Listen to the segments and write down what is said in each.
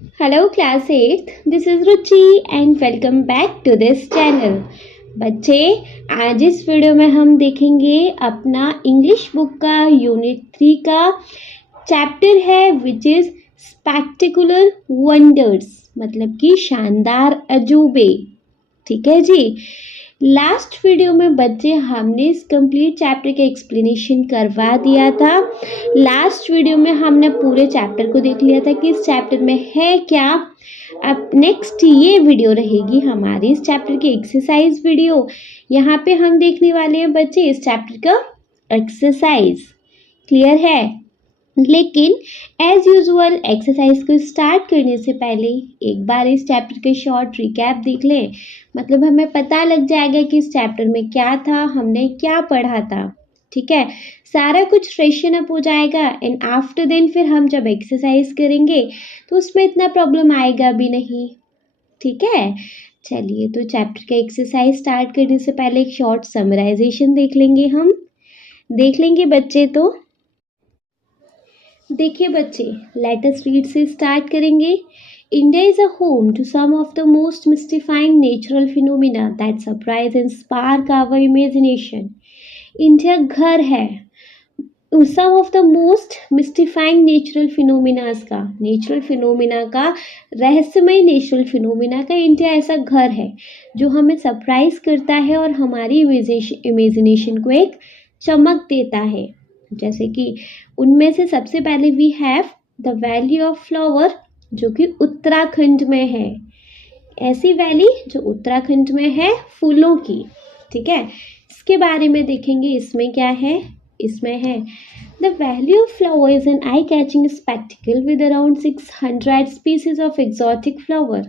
Hello class 8th, this is Ruchi and welcome back to this channel. बच्चे आज इस video में हम देखेंगे अपना इंग्लिश बुक का यूनिट 3 का चैप्टर है विच इज स्पेक्टिकुलर वंडर्स, मतलब कि शानदार अजूबे। ठीक है जी। लास्ट वीडियो में बच्चे हमने इस कंप्लीट चैप्टर के एक्सप्लेनेशन करवा दिया था। लास्ट वीडियो में हमने पूरे चैप्टर को देख लिया था कि इस चैप्टर में है क्या। अब नेक्स्ट ये वीडियो रहेगी हमारी इस चैप्टर की एक्सरसाइज वीडियो। यहाँ पे हम देखने वाले हैं बच्चे इस चैप्टर का एक्सरसाइज। क्लियर है? लेकिन एज यूजुअल एक्सरसाइज को स्टार्ट करने से पहले एक बार इस चैप्टर के शॉर्ट रिकैप देख लें, मतलब हमें पता लग जाएगा कि इस चैप्टर में क्या था, हमने क्या पढ़ा था। ठीक है, सारा कुछ फ्रेशन अप हो जाएगा एंड आफ्टर देन फिर हम जब एक्सरसाइज करेंगे तो उसमें इतना प्रॉब्लम आएगा भी नहीं। ठीक है, चलिए तो चैप्टर का एक्सरसाइज स्टार्ट करने से पहले एक शॉर्ट समराइजेशन देख लेंगे। हम देख लेंगे बच्चे। तो देखिए बच्चे, लेट अस रीड से स्टार्ट करेंगे। India is a home to some of the most mystifying natural phenomena that surprise and spark our imagination. India घर है some of the most mystifying natural phenomena का रहस्यमय नेचुरल फिनोमिना का India ऐसा घर है जो हमें सरप्राइज करता है और हमारी इमेजिनेशन को एक चमक देता है। जैसे कि उनमें से सबसे पहले we have the valley of flower जो कि उत्तराखंड में है। ऐसी वैली जो उत्तराखंड में है फूलों की। ठीक है, इसके बारे में देखेंगे। इसमें क्या है? इसमें है the valley of flower is an eye catching spectacled with around 600 species of exotic flower.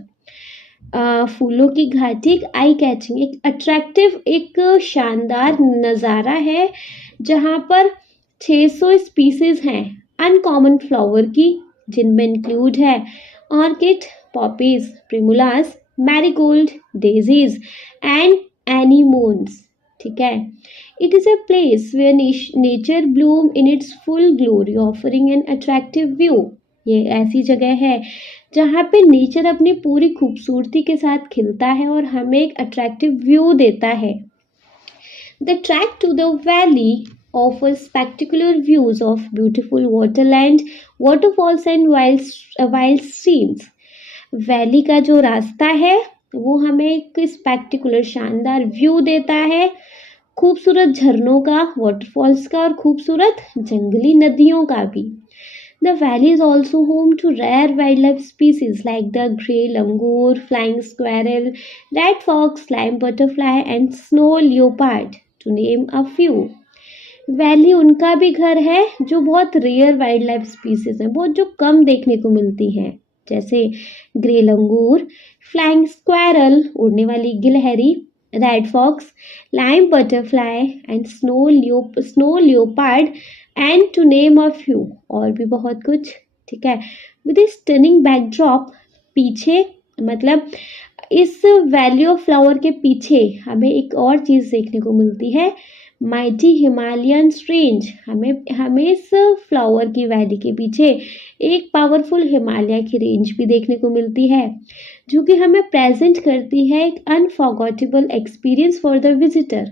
फूलों की घाटी एक आई कैचिंग, एक अट्रैक्टिव, एक शानदार नज़ारा है जहाँ पर 600 स्पीसीज हैं अनकॉमन फ्लावर की, जिनमें इंक्लूड है orchid, poppies, primulas, marigold, daisies and anemones. ठीक है, it is a place where nature bloom in its full glory offering an attractive view. ये ऐसी जगह है जहाँ पे नेचर अपनी पूरी खूबसूरती के साथ खिलता है और हमें एक अट्रैक्टिव व्यू देता है। The track to the valley offers spectacular views of beautiful waterland, waterfalls and wild streams. Valley का जो रास्ता है वो हमें एक स्पेक्टिकुलर शानदार व्यू देता है, खूबसूरत झरनों का, वाटरफॉल्स का और खूबसूरत जंगली नदियों का भी। The valley is also home to rare wildlife species like the grey langur, flying squirrel, red fox, lime butterfly and snow leopard, to name a few. Valley उनका भी घर है जो बहुत रेयर वाइल्ड लाइफ स्पीसीज हैं, बहुत जो कम देखने को मिलती हैं, जैसे ग्रे लंगूर, फ्लाइंग स्क्वायरल उड़ने वाली गिलहरी, red fox, lime butterfly and snow leopard and to name a few, और भी बहुत कुछ। ठीक है, विद ए स्टनिंग बैकड्रॉप, पीछे मतलब इस वैली ऑफ फ्लावर के पीछे हमें एक और चीज़ देखने को मिलती है, माइटी हिमालयन रेंज। हमें इस फ्लावर की वैली के पीछे एक पावरफुल हिमालय की रेंज भी देखने को मिलती है जो कि हमें प्रेजेंट करती है एक unforgettable experience for the visitor,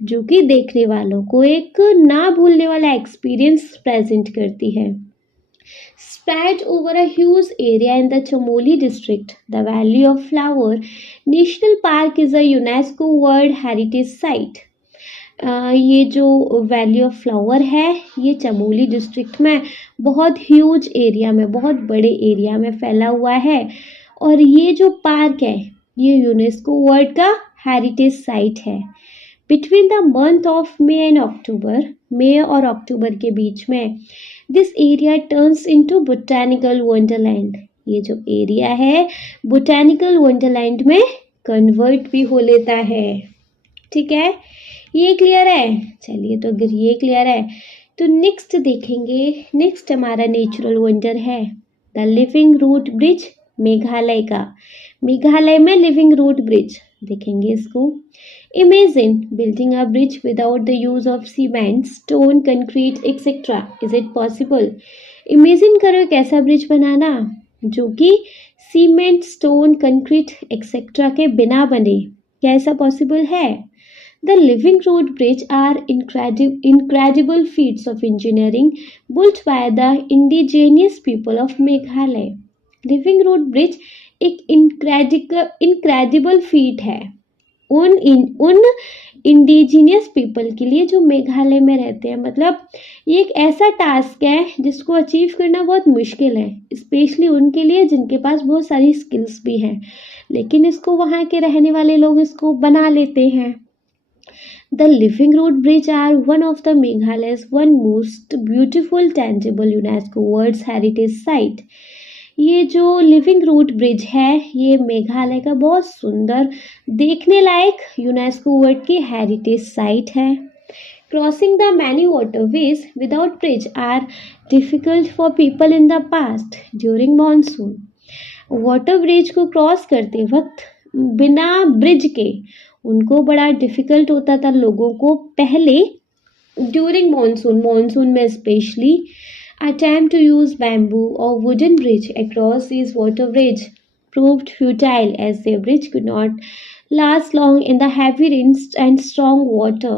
जो कि देखने वालों को एक ना भूलने वाला एक्सपीरियंस प्रेजेंट करती है। Spread over a huge area in the Chamoli district, the Valley of Flower National Park is a UNESCO World Heritage Site. ये जो वैली ऑफ फ्लावर है ये चमोली डिस्ट्रिक्ट में बहुत ह्यूज एरिया में, बहुत बड़े एरिया में फैला हुआ है और ये जो पार्क है ये यूनेस्को वर्ल्ड का हेरिटेज साइट है। Between the month of May and October, मई और अक्टूबर के बीच में this area turns into botanical wonderland. ये जो एरिया है बोटैनिकल वंडरलैंड में कन्वर्ट भी हो लेता है। ठीक है, ये क्लियर है? चलिए तो अगर ये क्लियर है तो नेक्स्ट देखेंगे। नेक्स्ट हमारा नेचुरल वंडर है the living root bridge Meghalaya का। मेघालय में लिविंग रूट ब्रिज देखेंगे इसको। Imagine building a bridge without the use of cement, stone, concrete etcetera. Is it possible? Imagine करो एक ऐसा ब्रिज बनाना जो कि सीमेंट, स्टोन, कंक्रीट एक्सेट्रा के बिना बने। क्या ऐसा पॉसिबल है? The Living Road Bridge are incredible feats of engineering built by the indigenous people of Meghalaya. Living Road Bridge एक incredible feat है उन इंडिजिनियस पीपल के लिए जो मेघालय में रहते हैं। मतलब ये एक ऐसा टास्क है जिसको अचीव करना बहुत मुश्किल है, स्पेशली उनके लिए जिनके पास बहुत सारी स्किल्स भी हैं, लेकिन इसको वहाँ के रहने वाले लोग इसको बना लेते हैं। The Living Road Bridge are one of the Meghalaya's most beautiful tangible UNESCO World Heritage Site. ये जो लिविंग रूट ब्रिज है ये मेघालय का बहुत सुंदर देखने लायक यूनेस्को वर्ल्ड की हेरिटेज साइट है। Crossing the many waterways without bridge are difficult for people in the past during monsoon. Water bridge को क्रॉस करते वक्त बिना ब्रिज के उनको बड़ा डिफिकल्ट होता था लोगों को पहले ड्यूरिंग मानसून में specially. Attempt to use bamboo or wooden bridge across these water bridge proved futile as the bridge could not last long in the heavy rains and strong water.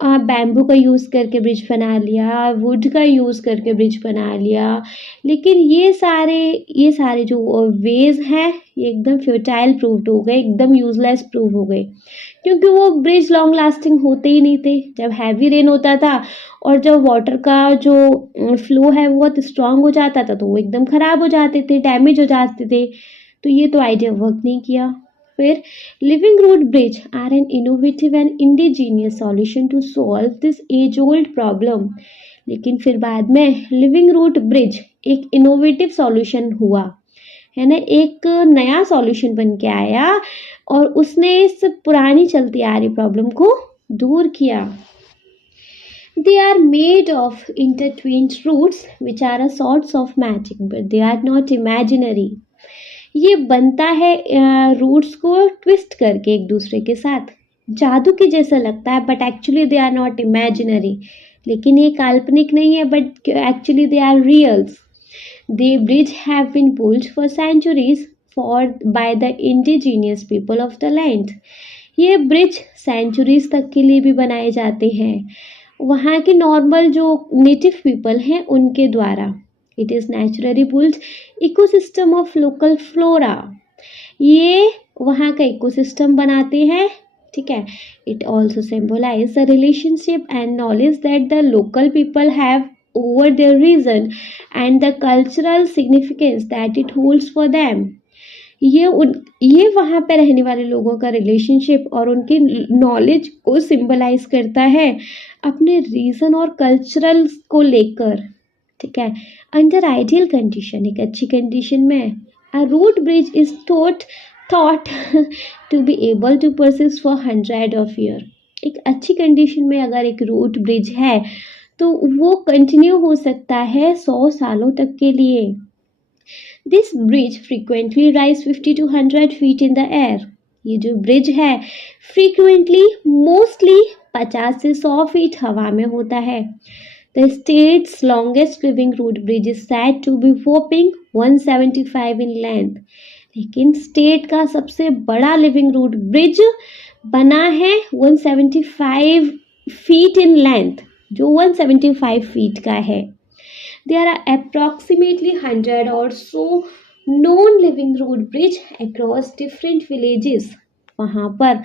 Bamboo का use करके bridge बना लिया, would का use करके bridge बना लिया, लेकिन ये सारे जो वेज हैं ये एकदम फ्यूटाइल प्रूव्ड हो गए, एकदम यूजलेस प्रूव हो गए, क्योंकि वो ब्रिज लॉन्ग लास्टिंग होते ही नहीं थे। जब हैवी रेन होता था और जब वाटर का जो फ्लो है वो बहुत स्ट्रांग हो जाता था तो वो एकदम ख़राब हो जाते थे, डैमेज हो जाते थे। तो ये तो आइडिया वर्क नहीं किया। फिर living root bridge are an innovative and indigenous solution to solve this age old problem. लेकिन फिर बाद में लिविंग रूट ब्रिज एक इनोवेटिव सॉल्यूशन हुआ है ना, एक नया सॉल्यूशन बन के आया और उसने इस पुरानी चलती आ रही प्रॉब्लम को दूर किया। They are made of intertwined roots which are a sorts of magic but they are not imaginary. ये बनता है रूट्स को ट्विस्ट करके एक दूसरे के साथ, जादू के जैसा लगता है but actually they are not imaginary. लेकिन ये काल्पनिक नहीं है but actually they are reals. The bridge have been built for centuries by the indigenous people of the land. ये ब्रिज सेंचुरीज तक के लिए भी बनाए जाते हैं वहाँ के नॉर्मल जो नेटिव पीपल हैं उनके द्वारा। It is naturally built ecosystem of local flora. ये वहाँ का इकोसिस्टम बनाते हैं, ठीक है। It also symbolise the relationship and knowledge that the local people have over their region and the cultural significance that it holds for them. ये वहाँ पे रहने वाले लोगों का रिलेशनशिप और उनके नॉलेज को सिंबलाइज करता है अपने रीजन और कल्चरल को लेकर, ठीक है। अंडर आइडियल कंडीशन, एक अच्छी कंडीशन में, a root bridge is thought to be able to persist for 100 of years। एक अच्छी कंडीशन में अगर एक रूट ब्रिज है तो वो कंटिन्यू हो सकता है 100 सालों तक के लिए। This bridge frequently rise 50 to 100 feet in the air. ये जो ब्रिज है फ्रीक्वेंटली मोस्टली 50 से 100 फीट हवा में होता है। The state's longest living root bridge is said to be whopping 175 in length। लेकिन स्टेट का सबसे बड़ा लिविंग रूट ब्रिज बना है 175 फीट इन लेंथ, जो 175 फीट का है। There are approximately 100 or so known living root bridge across different villages। वहाँ पर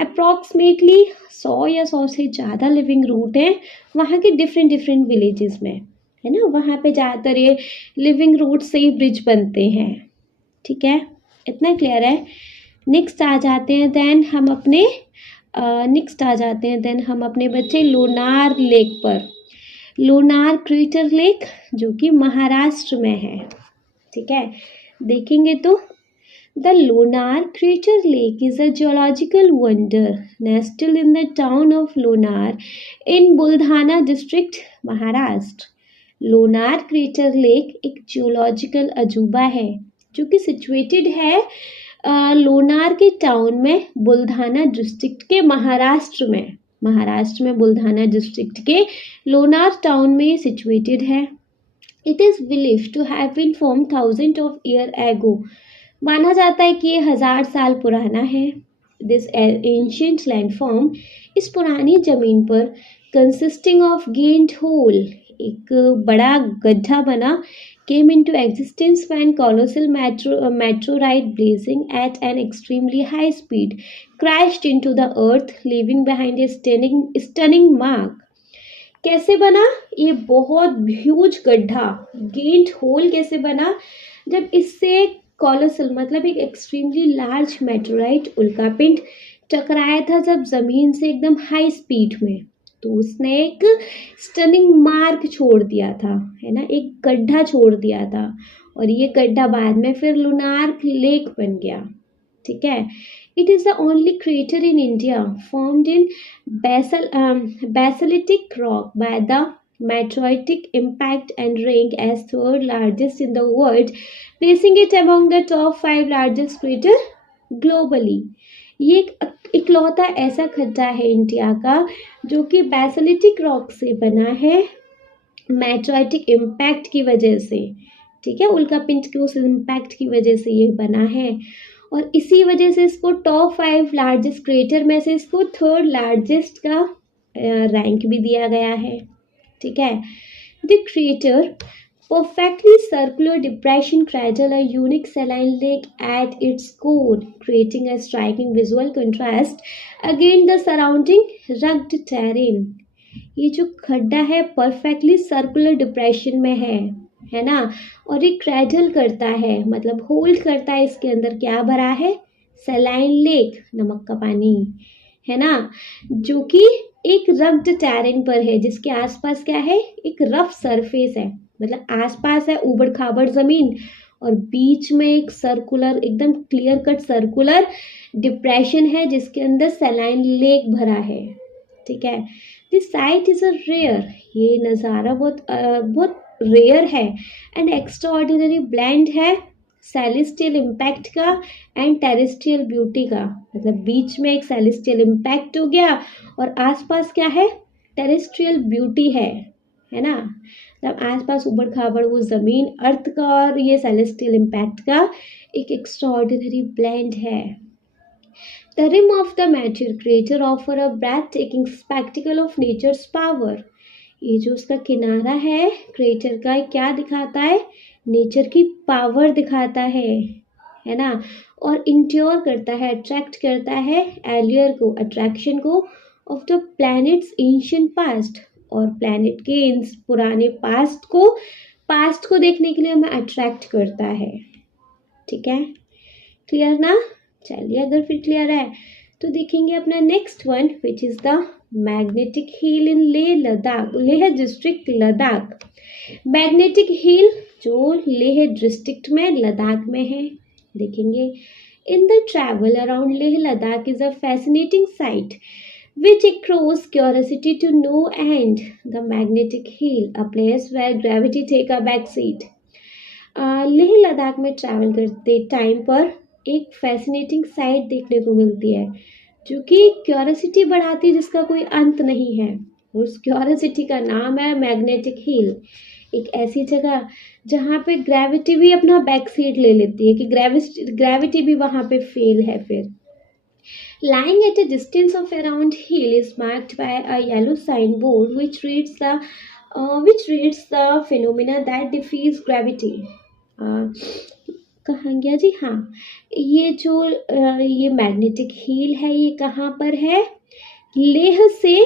अप्रॉक्सीमेटली 100 या 100 से ज़्यादा लिविंग रूट हैं वहाँ के डिफरेंट विलेजेस में, है ना। वहाँ पे ज़्यादातर ये लिविंग रूट से ही ब्रिज बनते हैं, ठीक है। इतना क्लियर है। नेक्स्ट आ जाते हैं देन हम अपने बच्चे लोनार लेक पर। लोनार क्रेटर लेक जो कि महाराष्ट्र में है, ठीक है। देखेंगे तो The Lonar Crater Lake is a geological wonder nestled in the town of Lonar in Buldhana district, Maharashtra। Lonar crater lake एक जियोलॉजिकल अजूबा है जो कि सिचुएटेड है लोनार के टाउन में, बुल्धाना डिस्ट्रिक्ट के महाराष्ट्र में बुल्धाना डिस्ट्रिक्ट के लोनार टाउन में सिचुएटेड है। It is believed to have been form thousand of year ago. माना जाता है कि ये 1000 साल पुराना है। दिस एंशियंट लैंडफॉर्म, इस पुरानी जमीन पर कंसिस्टिंग ऑफ गेंट होल, एक बड़ा गड्ढा बना, came into existence when colossal meteorite blazing at an extremely high speed crashed into the earth, leaving behind a stunning mark. कैसे बना ये बहुत ह्यूज गड्ढा, गेंट होल कैसे बना? जब इससे कॉलोसल मतलब एक एक्सट्रीमली लार्ज मेटेराइट उल्कापिंड टकराया था, जब जमीन से एकदम हाई स्पीड में, तो उसने एक स्टनिंग मार्क छोड़ दिया था, है ना, एक गड्ढा छोड़ दिया था, और ये गड्ढा बाद में फिर लुनार लेक बन गया। ठीक है। It is the only crater in India formed in basaltic rock by the meteoritic impact and rank as third largest in the world, placing it among the top 5 largest crater globally. ये एक इकलौता ऐसा खड्डा है India का जो कि बेसलिटिक rock से बना है, मेटेराइटिक इम्पैक्ट की वजह से। ठीक है, उल्कापिंड के उस इम्पैक्ट की वजह से ये बना है, और इसी वजह से इसको टॉप 5 लार्जेस्ट क्रेटर में से इसको थर्ड लार्जेस्ट का रैंक भी दिया गया है। ठीक है। The crater perfectly circular depression cradle a unique saline lake at its core, creating a striking visual contrast against the surrounding rugged terrain. ये जो खड्डा है परफेक्टली सर्कुलर डिप्रेशन में है ना, और ये क्रैडल करता है, मतलब होल्ड करता है, इसके अंदर क्या भरा है? सलाइन लेक, नमक का पानी, है ना, जो कि एक रग्ड टेरेन पर है, जिसके आसपास क्या है? एक रफ सरफेस है, मतलब आसपास है ऊबड़ खाबड़ जमीन, और बीच में एक सर्कुलर, एकदम क्लियर कट सर्कुलर डिप्रेशन है, जिसके अंदर सलाइन लेक भरा है। ठीक है। This site is a rare, ये नज़ारा बहुत रेयर है, एंड एक्स्ट्राऑर्डिनरी ब्लेंड है सेलेस्टियल इम्पैक्ट का एंड टेरेस्ट्रियल ब्यूटी का, मतलब बीच में एक सेलेस्टियल इम्पैक्ट हो गया और आसपास क्या है? टेरेस्ट्रियल ब्यूटी है ना, मतलब आसपास उबड़ खाबड़ वो ज़मीन अर्थ का और ये सेलेस्टियल इम्पैक्ट का एक एक्स्ट्राऑर्डिनरी ब्लेंड है। The rim of the mature crater offer a breathtaking spectacle of nature's power. ये जो उसका किनारा है क्रेटर का, क्या दिखाता है? नेचर की पावर दिखाता है ना, और इंट्योर करता है, अट्रैक्ट करता है एलियर को, अट्रैक्शन को of the planets ancient past, और प्लैनेट के इन पुराने पास्ट को देखने के लिए हमें अट्रैक्ट करता है। ठीक है, क्लियर ना? चलिए, अगर फिर क्लियर है तो देखेंगे अपना next one, which is the magnetic hill in Leh district Ladakh. Magnetic hill जो लेह डिस्ट्रिक्ट में लद्दाख में है, देखेंगे। In the travel around Leh Ladakh is a fascinating site which accrues curiosity to no end. The magnetic hill, a place where gravity take a back seat. Leh Ladakh में travel करते time पर एक fascinating site देखने को मिलती है जो कि क्यूरियोसिटी बढ़ाती है, जिसका कोई अंत नहीं है। उस क्यूरियोसिटी का नाम है मैग्नेटिक हिल, एक ऐसी जगह जहाँ पे ग्रेविटी भी अपना बैक सीट ले लेती है, कि ग्रेविटी भी वहाँ पे फेल है। फिर lying at a distance of around hill is marked by a yellow signboard which reads the phenomena that defies gravity. कहाँ गया जी? हाँ, ये जो ये मैग्नेटिक हिल है, ये कहाँ पर है? लेह से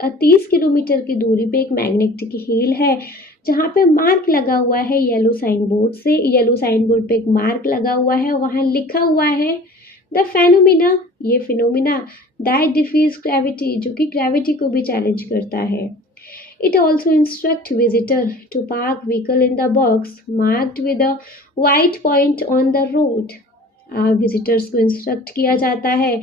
30 किलोमीटर की दूरी पे एक मैग्नेटिक हिल है, जहाँ पे मार्क लगा हुआ है येलो साइन बोर्ड पे एक मार्क लगा हुआ है, वहाँ लिखा हुआ है द फेनोमिना, ये फिनोमिना दैट डिफीज ग्रेविटी, जो कि ग्रेविटी को भी चैलेंज करता है। It also instructs visitor to park vehicle in the box marked with a white point on the road. Visitors को इंस्ट्रक्ट किया जाता है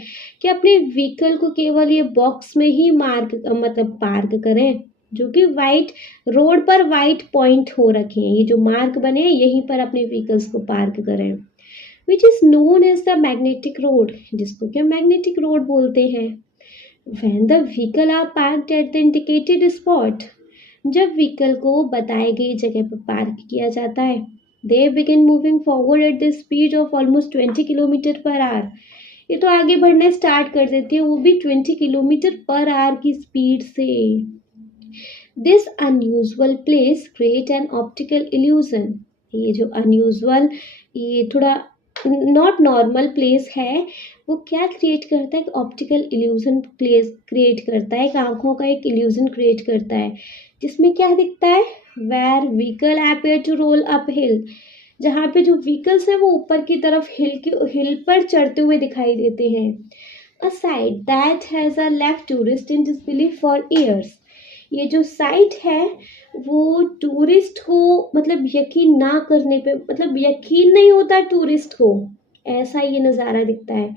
कि अपने व्हीकल को केवल ये बॉक्स में ही पार्क करें, जो कि वाइट रोड पर वाइट पॉइंट हो रखे हैं, ये जो मार्क बने हैं यहीं पर अपने व्हीकल्स को पार्क करें। Which is known as the magnetic road, जिसको क्या मैग्नेटिक रोड बोलते हैं। When the vehicle are parked at the indicated spot, जब व्हीकल को बताई गई जगह पर पार्क किया जाता है। They begin moving forward at the speed of almost 20 kilometre per hour. ये तो आगे बढ़ना स्टार्ट कर देते हैं, वो भी 20 किलोमीटर पर आवर की स्पीड से। This unusual place create an optical illusion. ये जो अनयूजुअल, ये थोड़ा नॉट नॉर्मल प्लेस है, वो क्या क्रिएट करता है? ऑप्टिकल इल्यूजन प्लेस क्रिएट करता है, एक आंखों का एक इल्यूजन क्रिएट करता है, जिसमें क्या दिखता है? Where vehicle appear to roll up hill, जहाँ पे जो व्हीकल्स हैं वो ऊपर की तरफ हिल पर चढ़ते हुए दिखाई देते हैं। A site that has a left tourist in disbelief for years. ये जो साइट है वो टूरिस्ट को मतलब यकीन ना करने पे, मतलब यकीन नहीं होता टूरिस्ट को, ऐसा ये नज़ारा दिखता है।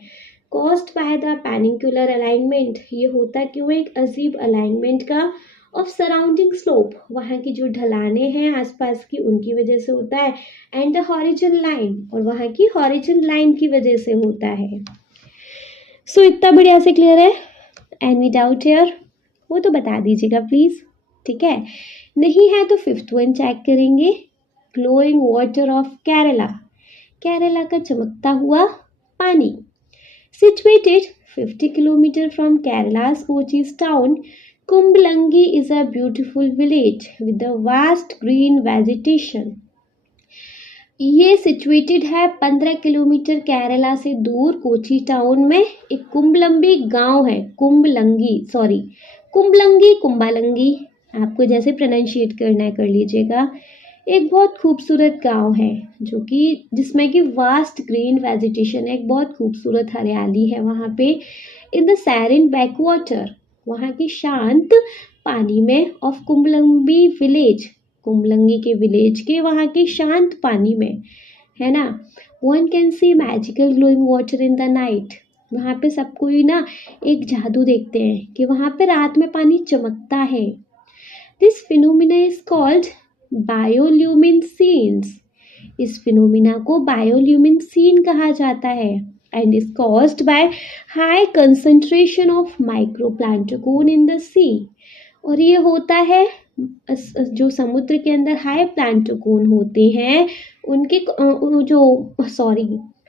कॉस्ड बाय द पेनिकुलर अलाइनमेंट, ये होता क्यों? एक अजीब अलाइनमेंट का ऑफ सराउंडिंग स्लोप, वहाँ की जो ढलाने हैं आसपास की उनकी वजह से होता है। एंड द हॉरिजन लाइन, और वहाँ की हॉरिजन लाइन की वजह से होता है। सो इतना बढ़िया से क्लियर है? Any doubt here? वो तो बता दीजिएगा प्लीज़, ठीक है? नहीं है तो 5th वन चेक करेंगे। Glowing water of Kerala, Kerala का चमकता हुआ पानी। Situated 50 kilometre from Kerala's Kochi's town, Kumbhalangi is a beautiful village with a vast green vegetation. ये सिचुएटेड है 15 किलोमीटर केरला से दूर कोची टाउन में एक कुंभलंगी गांव है। कुंभलंगी, कुंबालंगी, आपको जैसे प्रोनाउंशिएट करना है कर लीजिएगा। एक बहुत खूबसूरत गांव है जो कि जिसमें कि वास्ट ग्रीन वेजिटेशन है, एक बहुत खूबसूरत हरियाली है वहाँ पे। इन द सेरेन बैकवाटर, वहाँ की शांत पानी में, ऑफ कुंभलंगी विलेज, कुंभलंगी के विलेज के वहाँ के शांत पानी में, है ना। One can see magical glowing water in the night, वहाँ पे सब कोई ना एक जादू देखते हैं कि वहाँ पे रात में पानी चमकता है। This phenomena is called bioluminescence, इस फिनोमिना को बायोल्यूमिनेसेंस कहा जाता है। And is caused by high concentration of microplankton in the sea, और ये होता है जो समुद्र के अंदर हाई प्लांटोकोन होते हैं उनके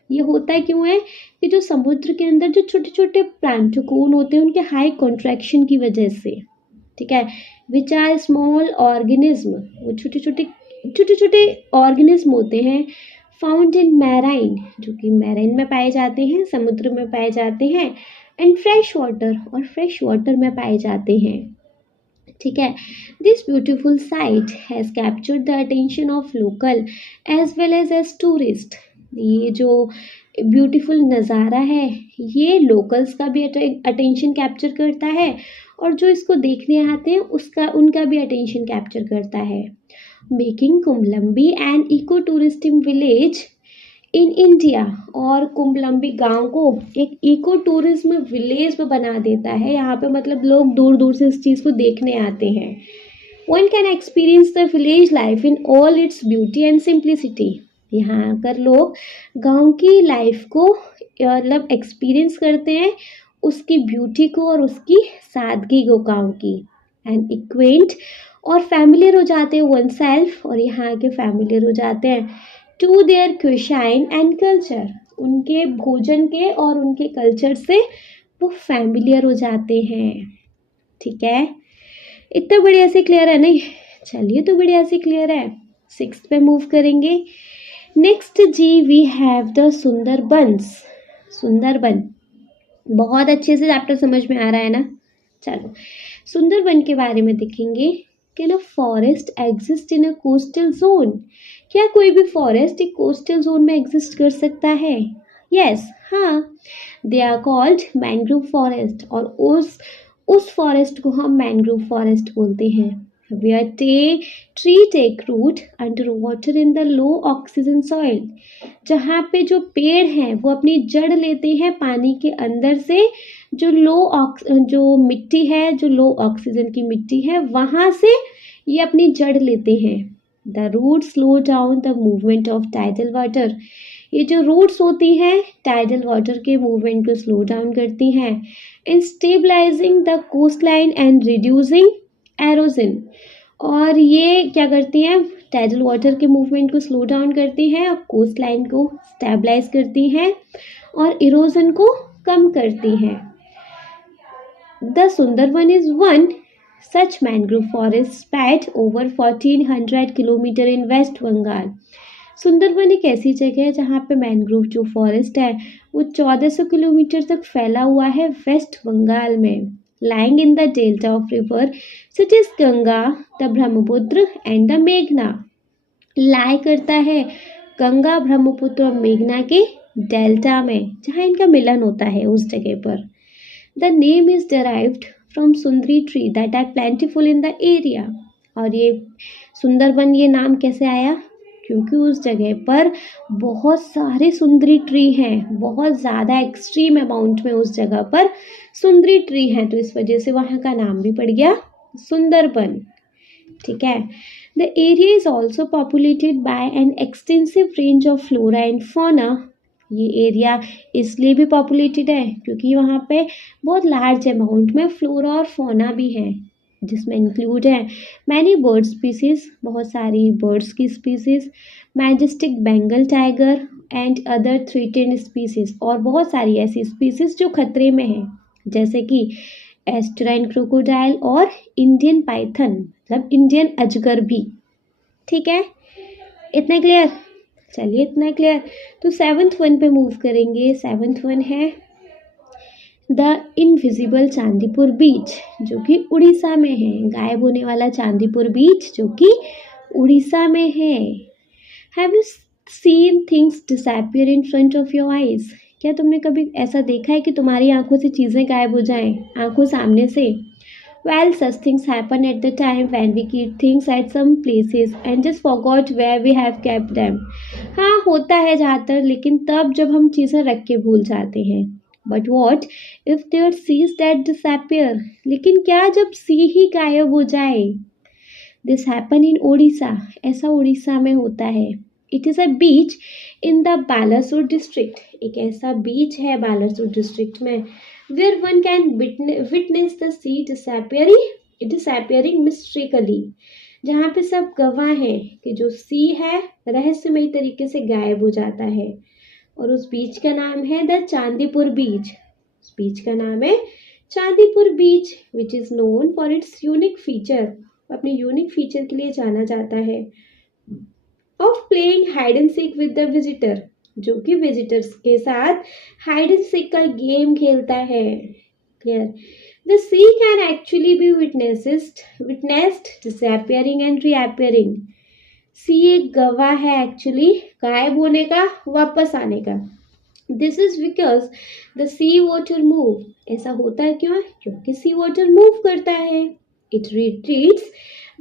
ये होता है क्यों है कि जो समुद्र के अंदर जो छोटे छोटे प्लांटोकोन होते हैं उनके हाई कॉन्ट्रैक्शन की वजह से, ठीक है। विच आर स्मॉल ऑर्गेनिज्म, वो छोटे छोटे ऑर्गेनिज्म होते हैं। फाउंड इन मैराइन, जो कि मैराइन में पाए जाते हैं, समुद्र में पाए जाते हैं। एंड फ्रेश वाटर, और फ्रेश वाटर में पाए जाते हैं, ठीक है। This beautiful site has captured the attention of local as well as tourist. ये जो ब्यूटीफुल नज़ारा है ये लोकल्स का भी अटेंशन कैप्चर करता है, और जो इसको देखने आते हैं उनका भी अटेंशन कैप्चर करता है। Making Kumbhalangi an eco tourism village in India, और कुंभलंगी गांव को एक इको टूरिज्म विलेज में बना देता है। यहाँ पे मतलब लोग दूर दूर से इस चीज़ को देखने आते हैं। One can experience the village life in all its beauty and simplicity, यहाँ आकर लोग गांव की लाइफ को मतलब एक्सपीरियंस करते हैं, उसकी ब्यूटी को और उसकी सादगी को गांव की। एंड इक्वेंट, और फैमिलियर हो जाते हैं वन सेल्फ, और यहाँ के फैमिलियर हो जाते हैं टू देयर क्विशाइन एंड कल्चर, उनके भोजन के और उनके कल्चर से वो फैमिलियर हो जाते हैं, ठीक है। इतना बढ़िया से क्लियर है नहीं? चलिए तो बढ़िया से क्लियर है। 6th पे मूव करेंगे। नेक्स्ट जी we have the Sundarbans. Sundarban बहुत अच्छे से चैप्टर समझ में आ रहा है ना। चलो सुंदरबन के बारे में देखेंगे। Can a forest exist in a coastal zone, क्या कोई भी फॉरेस्ट एक कोस्टल जोन में एग्जिस्ट कर सकता है? यस, हाँ। They are called mangrove forest, और उस फॉरेस्ट को हम मैंग्रोव फॉरेस्ट बोलते हैं। Where tree take root underwater in the low oxygen soil, जहाँ पे जो पेड़ हैं वो अपनी जड़ लेते हैं पानी के अंदर से, जो मिट्टी है, जो लो ऑक्सीजन की मिट्टी है वहाँ से ये अपनी जड़ लेते हैं। The root slow down the movement of tidal water, ये जो रूट्स होती हैं टाइडल वाटर के मूवमेंट को स्लो डाउन करती हैं। In stabilising the coast line and reducing erosion, और ये क्या करती हैं, टाइडल वाटर के मूवमेंट को स्लो डाउन करती हैं और कोस्ट लाइन को स्टेबलाइज करती हैं और इरोजन को कम करती हैं। The Sundarban is one such mangrove forest spread over 1400 kilometre in West Bengal. Sundarban एक ऐसी जगह है जहाँ पे मैंग्रोव जो फॉरेस्ट है वो 1400 किलोमीटर तक फैला हुआ है वेस्ट बंगाल में, lying in the delta of river such as Ganga, the Brahmaputra and the मेघना। लाई करता है गंगा, ब्रह्मपुत्र और मेघना के डेल्टा में, जहाँ इनका मिलन होता है उस जगह पर। The name is derived from sundari tree that are plentiful in the area. और ये सुंदरबन ये नाम कैसे आया, क्योंकि उस जगह पर बहुत सारे सुंदरी ट्री हैं, बहुत ज़्यादा एक्सट्रीम अमाउंट में उस जगह पर सुंदरी ट्री हैं, तो इस वजह से वहाँ का नाम भी पड़ गया सुंदरबन। ठीक है। The area is also populated by an extensive range of flora and fauna. ये एरिया इसलिए भी पॉपुलेटेड है क्योंकि वहाँ पे बहुत लार्ज अमाउंट में फ्लोरा और फौना भी है, जिसमें इंक्लूड है मैनी बर्ड स्पीसीज, बहुत सारी बर्ड्स की species, majestic Bengal tiger and other threatened species, और बहुत सारी ऐसी स्पीसीज जो खतरे में हैं, जैसे कि एस्टराइन क्रोकोडाइल और इंडियन पाइथन, मतलब इंडियन अजगर भी। ठीक है, इतना क्लियर। चलिए इतना क्लियर। तो 7th वन पे मूव करेंगे। 7th वन है द इनविजिबल चांदीपुर बीच, जो कि उड़ीसा में है। गायब होने वाला चांदीपुर बीच जो कि उड़ीसा में है। Have you seen things disappear in front of your eyes? क्या तुमने कभी ऐसा देखा है कि तुम्हारी आंखों से चीज़ें गायब हो जाएं, आंखों सामने से? Well, such things happen at the time when we keep things at some places and just forgot where we have kept them. हाँ, होता है ज़्यादातर, लेकिन तब जब हम चीज़ें रख के भूल जाते हैं। But what if there are seas that disappear? लेकिन क्या जब सी ही गायब हो जाए? This happen in Odisha. ऐसा उड़ीसा में होता है। It is a beach in the Balasore district. एक ऐसा बीच है बालासोर डिस्ट्रिक्ट में where one can witness the sea disappearing mystically, जहाँ पे सब गवाह हैं कि जो सी है रहस्यमयी तरीके से गायब हो जाता है। और उस बीच का नाम है द चांदीपुर बीच। उस बीच का नाम है Chandipur beach, which is known for its unique feature, अपने यूनिक फीचर के लिए जाना जाता है, of playing hide and seek with the visitor, जो कि विजिटर्स के साथ हाइड एंड सीक का गेम खेलता है। Clear? The sea can actually be witnessed disappearing and reappearing. Sea एक गवाह है एक्चुअली गायब होने का, वापस आने का। This is because the sea water move. ऐसा होता है क्यों? क्योंकि सी वाटर मूव करता है। It retreats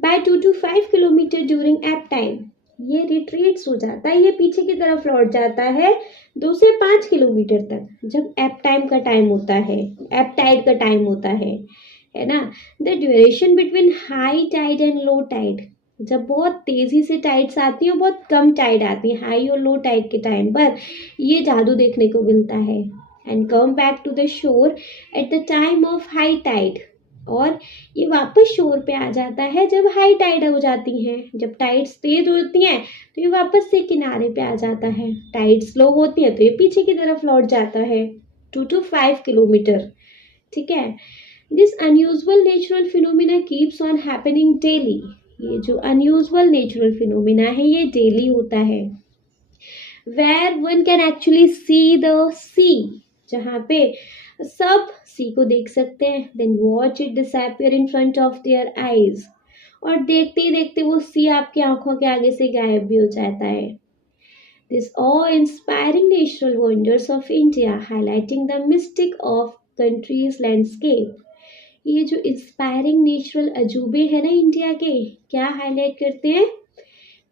by 2 to 5 kilometre during ebb time. ये रिट्रीट्स हो जाता है, ये पीछे की तरफ लौट जाता है 2 से 5 किलोमीटर तक, जब एप टाइम का टाइम होता है, एप टाइड का टाइम होता है ना। The duration between high tide and low tide, जब बहुत तेज़ी से टाइड्स आती हैं और बहुत कम टाइड आती हैं, हाई और लो टाइड के टाइम पर ये जादू देखने को मिलता है। And come back to the shore at the time of high tide, और ये वापस शोर पे आ जाता है जब हाई टाइड हो जाती हैं। जब टाइड्स तेज होती हैं तो ये वापस से किनारे पे आ जाता है, टाइड स्लो होती है तो ये पीछे की तरफ लौट जाता है 2 to 5 किलोमीटर। ठीक है। This unusual natural phenomena keeps on happening daily. ये जो अनयूजुअल नेचुरल फिनोमिना है ये डेली होता है। Where one can actually see the sea, जहाँ पे सब सी को देख सकते हैं। Then watch it disappear in front of their eyes, और देखते ही देखते वो सी आपकी आंखों के आगे से गायब भी हो जाता है। This of inspiring natural wonders of India highlighting the mystic of countries landscape. ये जो इंस्पायरिंग नेचुरल अजूबे हैं ना इंडिया के, क्या हाईलाइट करते हैं?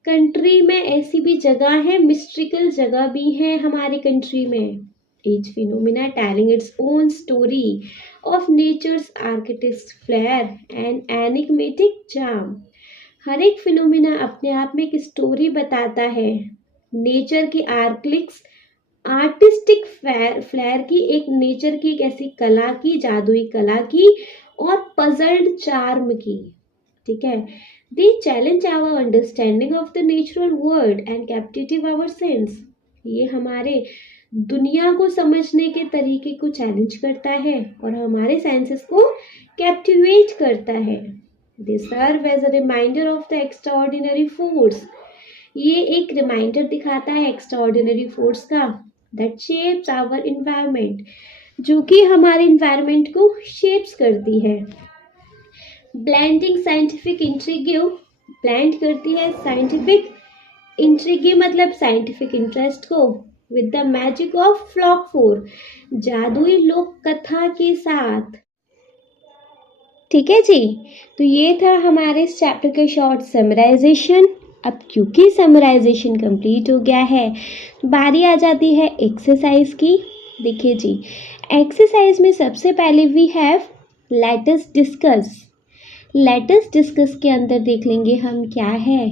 कंट्री में ऐसी भी जगह है, मिस्ट्रिकल जगह भी है हमारी कंट्री में। Each phenomena telling its own story of nature's architect's flair and enigmatic charm. हर एक फिनोमिना अपने आप में एक स्टोरी बताता है, नेचर की आर्टिस्टिक फ्लेयर की, एक नेचर की एक ऐसी कला की, जादुई कला की, और पजल्ड चार्म की। ठीक है। They challenge our understanding of the natural world and captivate our sense. ये हमारे दुनिया को समझने के तरीके को चैलेंज करता है और हमारे सेंसेस को कैप्टिवेट करता है. They serve as a reminder of the extraordinary force. ये एक रिमाइंडर दिखाता है एक्स्ट्राऑर्डिनरी फोर्स का that shapes our environment, जो कि हमारे environment को shapes करती है. ब्लेंडिंग साइंटिफिक इंट्रिग्यू, ब्लेंड करती है साइंटिफिक इंट्रिग्यू मतलब साइंटिफिक इंटरेस्ट को with the magic of folklore, जादुई लोक कथा के साथ. ठीक है जी, तो ये था हमारे इस चैप्टर का शॉर्ट समराइजेशन. अब क्योंकि समराइजेशन कंप्लीट हो गया है, बारी आ जाती है एक्सरसाइज की. देखिए जी, एक्सरसाइज में सबसे पहले we have let us discuss. Let's discuss के अंदर देख लेंगे हम क्या है.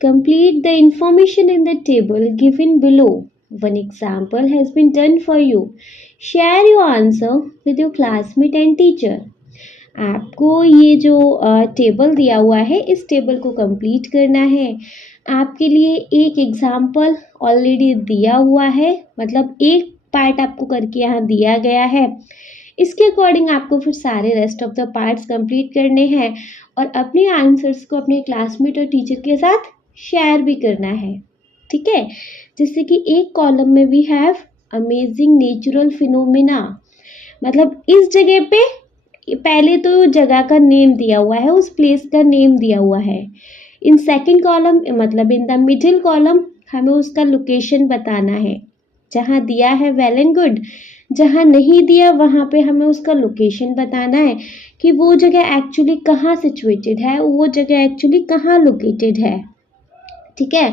Complete the information in the table given below. One example has been done for you. Share your answer with your classmate and teacher. आपको ये जो टेबल दिया हुआ है, इस टेबल को कंप्लीट करना है. आपके लिए एक एग्जाम्पल ऑलरेडी दिया हुआ है, मतलब एक पार्ट आपको करके यहाँ दिया गया है. इसके अकॉर्डिंग आपको फिर सारे rest of the parts complete करने हैं और अपने आंसर्स को अपने क्लासमेट और टीचर के साथ शेयर भी करना है. ठीक है, जैसे कि एक कॉलम में we have amazing natural phenomena, मतलब इस जगह पे पहले तो जगह का नेम दिया हुआ है, उस प्लेस का नेम दिया हुआ है. इन सेकंड कॉलम मतलब इन द मिडिल कॉलम हमें उसका लोकेशन बताना है. जहाँ दिया है वेल एंड गुड, जहाँ नहीं दिया वहाँ पे हमें उसका लोकेशन बताना है कि वो जगह एक्चुअली कहाँ सिचुएटेड है, वो जगह एक्चुअली कहाँ लोकेटेड है. ठीक है,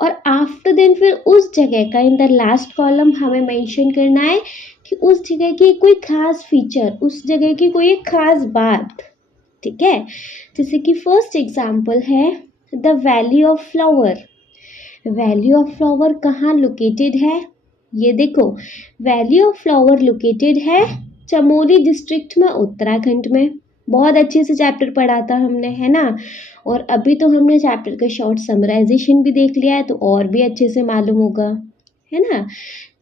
और आफ्टर देन फिर उस जगह का इन द लास्ट कॉलम हमें मेंशन करना है कि उस जगह की कोई खास फीचर, उस जगह की कोई एक खास बात. ठीक है, जैसे कि फर्स्ट एग्जाम्पल है the valley of flower. Valley of flower कहाँ लोकेटेड है, ये देखो. वैली ऑफ फ्लावर लोकेटेड है चमोली डिस्ट्रिक्ट में, उत्तराखंड में. बहुत अच्छे से चैप्टर पढ़ा था हमने, है ना. और अभी तो हमने चैप्टर का शॉर्ट समराइजेशन भी देख लिया है, तो और भी अच्छे से मालूम होगा, है ना.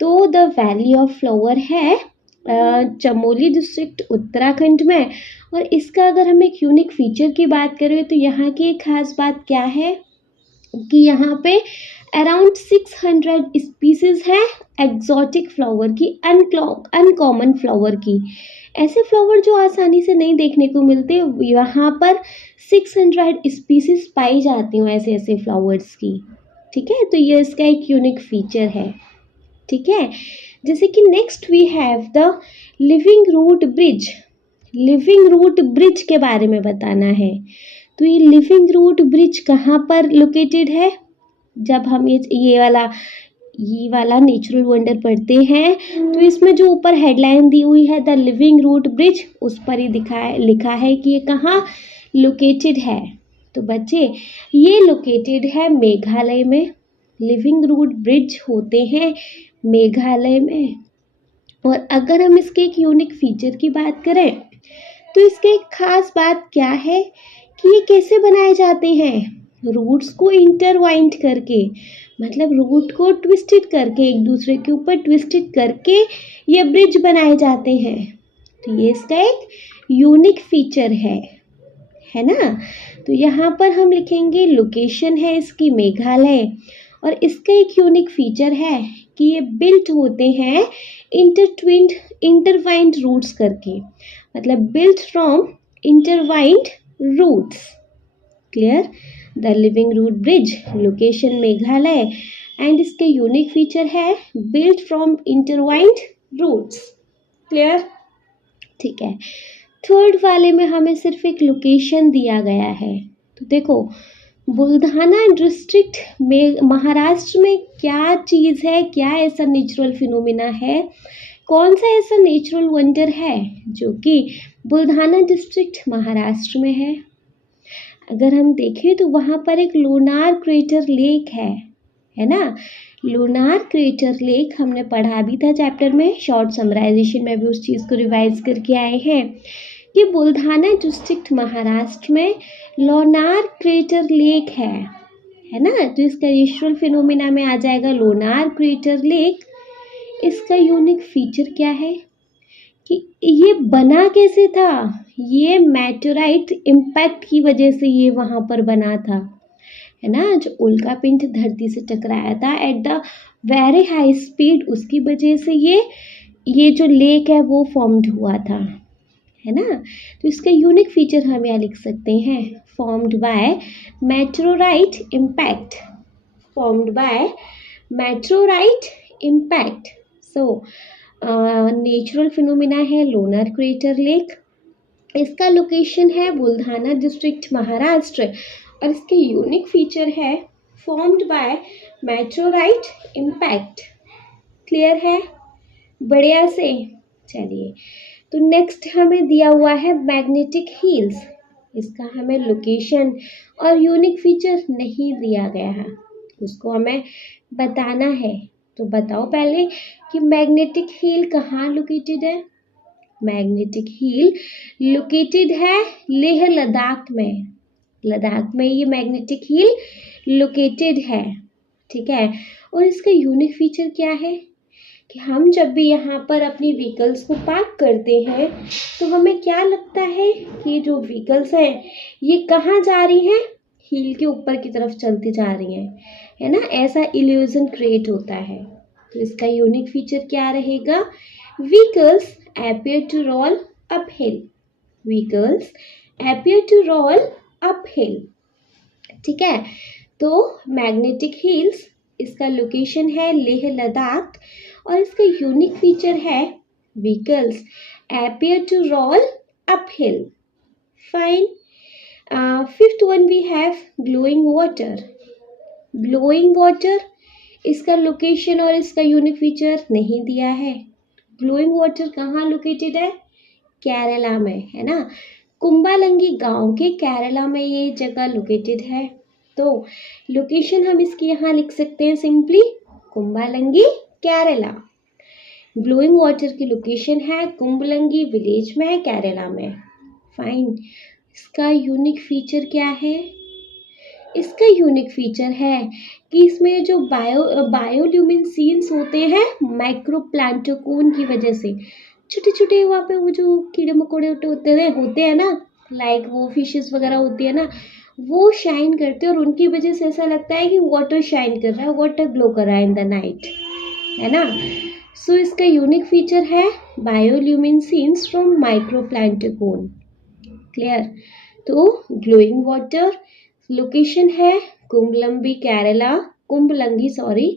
तो द वैली ऑफ फ्लावर है चमोली डिस्ट्रिक्ट उत्तराखंड में. और इसका अगर हम एक यूनिक फीचर की बात करें तो यहाँ की एक खास बात क्या है कि यहाँ पे अराउंड 600 स्पीसीज है एक्जॉटिक फ्लावर की, अनकॉमन फ्लावर की. ऐसे फ्लावर जो आसानी से नहीं देखने को मिलते, यहाँ पर 600 स्पीसीज पाई जाती हूँ ऐसे ऐसे फ्लावर्स की. ठीक है, तो ये इसका एक यूनिक फीचर है. ठीक है, जैसे कि next we have the living root bridge. Living root bridge के बारे में बताना है. तो ये लिविंग रूट ब्रिज कहाँ पर लोकेटेड है. जब हम ये वाला नेचुरल वंडर पढ़ते हैं तो इसमें जो ऊपर हेडलाइन दी हुई है द लिविंग रूट ब्रिज, उस पर ही लिखा है कि ये कहाँ लोकेटेड है. तो बच्चे ये लोकेटेड है मेघालय में. लिविंग रूट ब्रिज होते हैं मेघालय में. और अगर हम इसके एक यूनिक फीचर की बात करें तो इसके एक खास बात क्या है कि ये कैसे बनाए जाते हैं. रूट्स को इंटरवाइंड करके, मतलब रूट को ट्विस्टेड करके, एक दूसरे के ऊपर ट्विस्टेड करके ये ब्रिज बनाए जाते हैं. तो ये इसका एक यूनिक फीचर है ना. तो यहाँ पर हम लिखेंगे लोकेशन है इसकी मेघालय, और इसका एक यूनिक फीचर है कि ये बिल्ट होते हैं इंटरवाइंड रूट्स करके, मतलब built from intertwined roots. Clear. The living root bridge location Meghalaya and इसके यूनिक फीचर है built from intertwined roots. Clear. ठीक है, थर्ड वाले में हमें सिर्फ एक लोकेशन दिया गया है. तो देखो बुल्धाना डिस्ट्रिक्ट में महाराष्ट्र में क्या चीज़ है, क्या ऐसा नेचुरल फिनोमिना है, कौन सा ऐसा नेचुरल वंडर है जो कि बुल्धाना डिस्ट्रिक्ट महाराष्ट्र में है. अगर हम देखें तो वहाँ पर एक लूनार क्रेटर लेक है ना. लूनार क्रेटर लेक हमने पढ़ा भी था चैप्टर में, शॉर्ट समराइजेशन में भी उस चीज़ को रिवाइज करके आए हैं कि बुल्धाना डिस्ट्रिक्ट महाराष्ट्र में लोनार क्रेटर लेक है ना, तो इसका नेचुरल फिनोमिना में आ जाएगा लोनार क्रेटर लेक। इसका यूनिक फीचर क्या है कि ये बना कैसे था, ये मेटेराइट इम्पैक्ट की वजह से ये वहाँ पर बना था, है ना, जो उल्का पिंड धरती से टकराया था at the very high speed, उसकी वजह से ये जो लेक है वो फॉर्म्ड हुआ था, है ना। तो इसका यूनिक फीचर हम यहाँ लिख सकते हैं, formed by meteorite impact, formed by meteorite impact. So natural phenomena है लोनार क्रेटर लेक, इसका लोकेशन है बुल्धाना डिस्ट्रिक्ट महाराष्ट्र, और इसके यूनिक फीचर है formed by meteorite impact. Clear है, बढ़िया से। चलिए, तो नेक्स्ट हमें दिया हुआ है मैग्नेटिक हील्स, इसका हमें लोकेशन और यूनिक फीचर नहीं दिया गया है, उसको हमें बताना है। तो बताओ पहले कि मैग्नेटिक हील कहाँ लोकेटेड है। मैग्नेटिक हील लोकेटेड है लेह लद्दाख में, लद्दाख में ये मैग्नेटिक हील लोकेटेड है, ठीक है। और इसका यूनिक फीचर क्या है कि हम जब भी यहाँ पर अपनी व्हीकल्स को पार्क करते हैं तो हमें क्या लगता है कि जो व्हीकल्स हैं ये कहाँ जा रही हैं, हील के ऊपर की तरफ चलती जा रही हैं, है ना, ऐसा इल्यूजन क्रिएट होता है। तो इसका यूनिक फीचर क्या रहेगा, vehicles appear to roll uphill, vehicles appear to roll uphill, ठीक है। तो मैग्नेटिक हील्स, इसका लोकेशन है लेह लद्दाख, और इसका यूनिक फीचर है vehicles appear to roll uphill। Fine. Fifth one we have glowing water, glowing water, इसका लोकेशन और इसका यूनिक फीचर नहीं दिया है। ग्लोइंग वाटर कहाँ लोकेटेड है, केरला में, है ना, कुंबालंगी गांव के केरला में ये जगह लोकेटेड है। तो लोकेशन हम इसकी यहाँ लिख सकते हैं सिंपली कुंबालंगी केरला। ग्लोइंग वाटर की लोकेशन है कुंबलंगी विलेज में केरला में। फाइन। इसका यूनिक फीचर क्या है, इसका यूनिक फीचर है कि इसमें जो बायोल्यूमिनेसेंस होते हैं माइक्रोप्लांटोकोन की वजह से, छोटे छोटे वहाँ पे वो जो कीड़े मकोड़े होते हैं ना, लाइक वो फिशेस वगैरह होती है ना, वो शाइन करते हैं और उनकी वजह से ऐसा लगता है कि वाटर शाइन कर रहा है, वाटर ग्लो कर रहा है इन द नाइट, है ना। सो इसका यूनिक फीचर है बायोल्यूमिनेसेंस फ्रॉम माइक्रोप्लांटोकोन। क्लियर। तो ग्लोइंग वाटर, लोकेशन है कुंबलंगी केरला, कुंबलंगी सॉरी,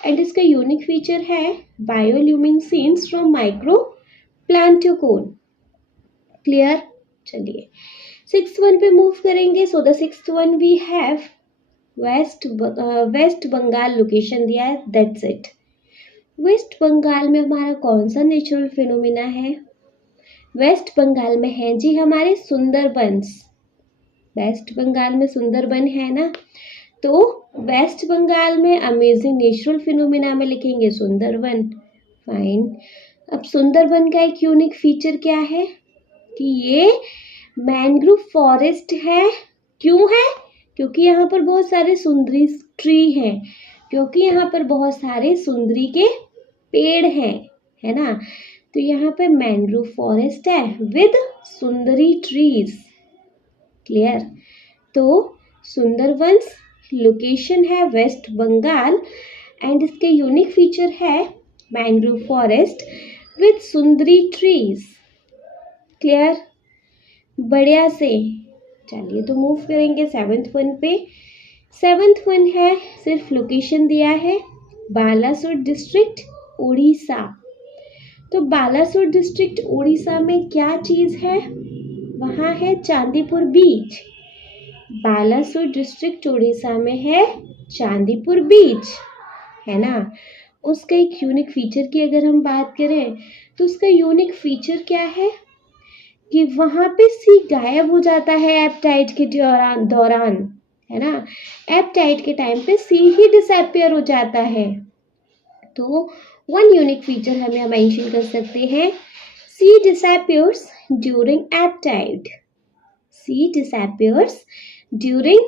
एंड इसका यूनिक फीचर है बायोल्यूमिनेसेंस फ्रॉम माइक्रोप्लांटोकोन। क्लियर। चलिए सिक्स्थ वन पे मूव करेंगे। So the sixth one we have West Bengal location दिया है, दैट्स इट। वेस्ट बंगाल में हमारा कौन सा नेचुरल फिनोमिना है, वेस्ट बंगाल में है जी हमारे सुंदरबंस, वेस्ट बंगाल में सुंदरबन है ना, तो वेस्ट बंगाल में अमेजिंग नेचुरल फिनोमिना में लिखेंगे सुंदरबन। फाइन। अब सुंदरबन का एक यूनिक फीचर क्या है कि ये मैंग्रोव फॉरेस्ट है। क्यों है, क्योंकि यहाँ पर बहुत सारे सुंदरी ट्री हैं, क्योंकि यहाँ पर बहुत सारे सुंदरी के पेड़ हैं, है ना, तो यहाँ पे मैंग्रोव फॉरेस्ट है विद सुंदरी ट्रीज। क्लियर। तो सुंदरबंस लोकेशन है वेस्ट बंगाल एंड इसके यूनिक फीचर है mangrove forest with Sundari trees. Clear, बढ़िया से। चलिए तो मूव करेंगे सेवंथ वन पे। सेवंथ वन है, सिर्फ लोकेशन दिया है बालासोर डिस्ट्रिक्ट उड़ीसा। तो बालासोर डिस्ट्रिक्ट उड़ीसा में क्या चीज़ है, वहाँ है चांदीपुर बीच। बालासोर डिस्ट्रिक्ट उड़ीसा में है चांदीपुर बीच, है ना। उसका एक यूनिक फीचर की अगर हम बात करें तो उसका यूनिक फीचर क्या है कि वहाँ पे सी गायब हो जाता है एब टाइड के दौरान, है ना, एब टाइड के टाइम पे सी ही डिसअपियर हो जाता है। तो वन यूनिक फीचर हम यहाँ मेंशन कर सकते हैं, C disappears during ebb tide. C disappears during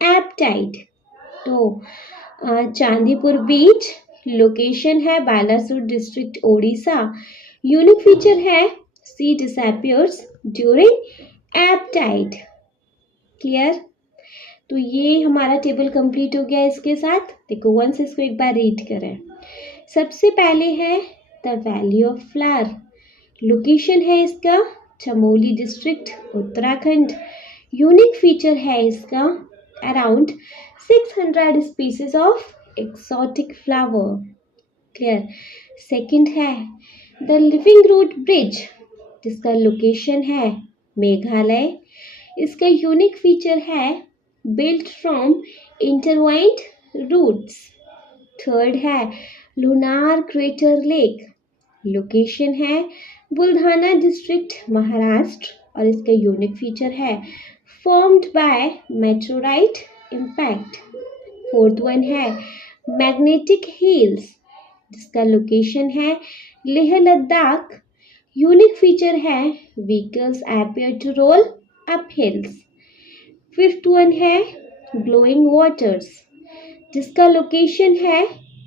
ebb tide. तो चांदीपुर बीच लोकेशन है Balasore district Odisha. Unique feature है C disappears during ebb tide. Clear? तो ये हमारा टेबल कंप्लीट हो गया. इसके साथ देखो वंस इसको एक बार रीड करें. सबसे पहले है the valley of flower. Location है इसका Chamoli district Uttarakhand. Unique feature है इसका around 600 species of exotic flower. Clear? Second है द लिविंग रूट ब्रिज जिसका लोकेशन है मेघालय. इसका यूनिक फीचर है built from intertwined roots. Third है लूनार क्रेटर लेक. लोकेशन है बुल्ढाना डिस्ट्रिक्ट महाराष्ट्र और इसका यूनिक फीचर है formed by meteorite impact. Fourth one है मैग्नेटिक हिल्स जिसका लोकेशन है लेह लद्दाख. यूनिक फीचर है vehicles appear to roll up hills. Fifth one है ग्लोइंग वाटर्स जिसका लोकेशन है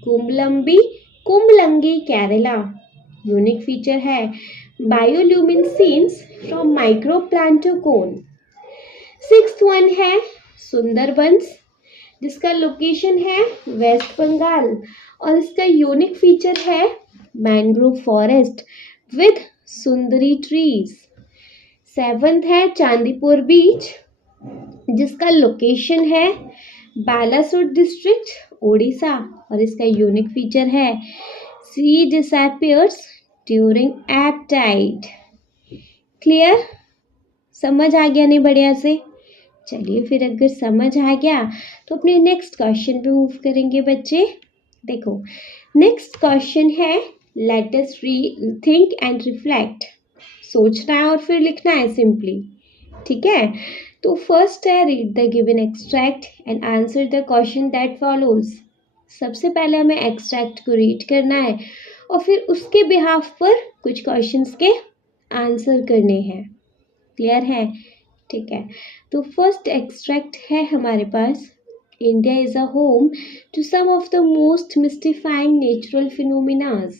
कुंबलंगी केरला. यूनिक फीचर है बायोल्यूमिनेसेंस फ्रॉम माइक्रोप्लांटोकोन. सिक्स्थ वन है सुंदरबंस जिसका लोकेशन है वेस्ट बंगाल और इसका यूनिक फीचर है mangrove forest with Sundari trees. Seventh है चांदीपुर बीच जिसका लोकेशन है बालासुर डिस्ट्रिक्ट ओडिशा और इसका यूनिक फीचर है sea disappears during ebb tide. Clear? समझ आ गया नहीं बढ़िया से? चलिए फिर अगर समझ आ गया तो अपने नेक्स्ट क्वेश्चन पे मूव करेंगे बच्चे. देखो नेक्स्ट क्वेश्चन है let us think and reflect. सोचना है और फिर लिखना है सिंपली. ठीक है? तो फर्स्ट है read the given extract and answer the question that follows. सबसे पहले हमें एक्सट्रैक्ट को रीड करना है और फिर उसके बिहाफ पर कुछ क्वेश्चंस के आंसर करने हैं. क्लियर है? ठीक है. तो फर्स्ट एक्सट्रैक्ट है हमारे पास. India is a home to some of the most mystifying natural phenomenas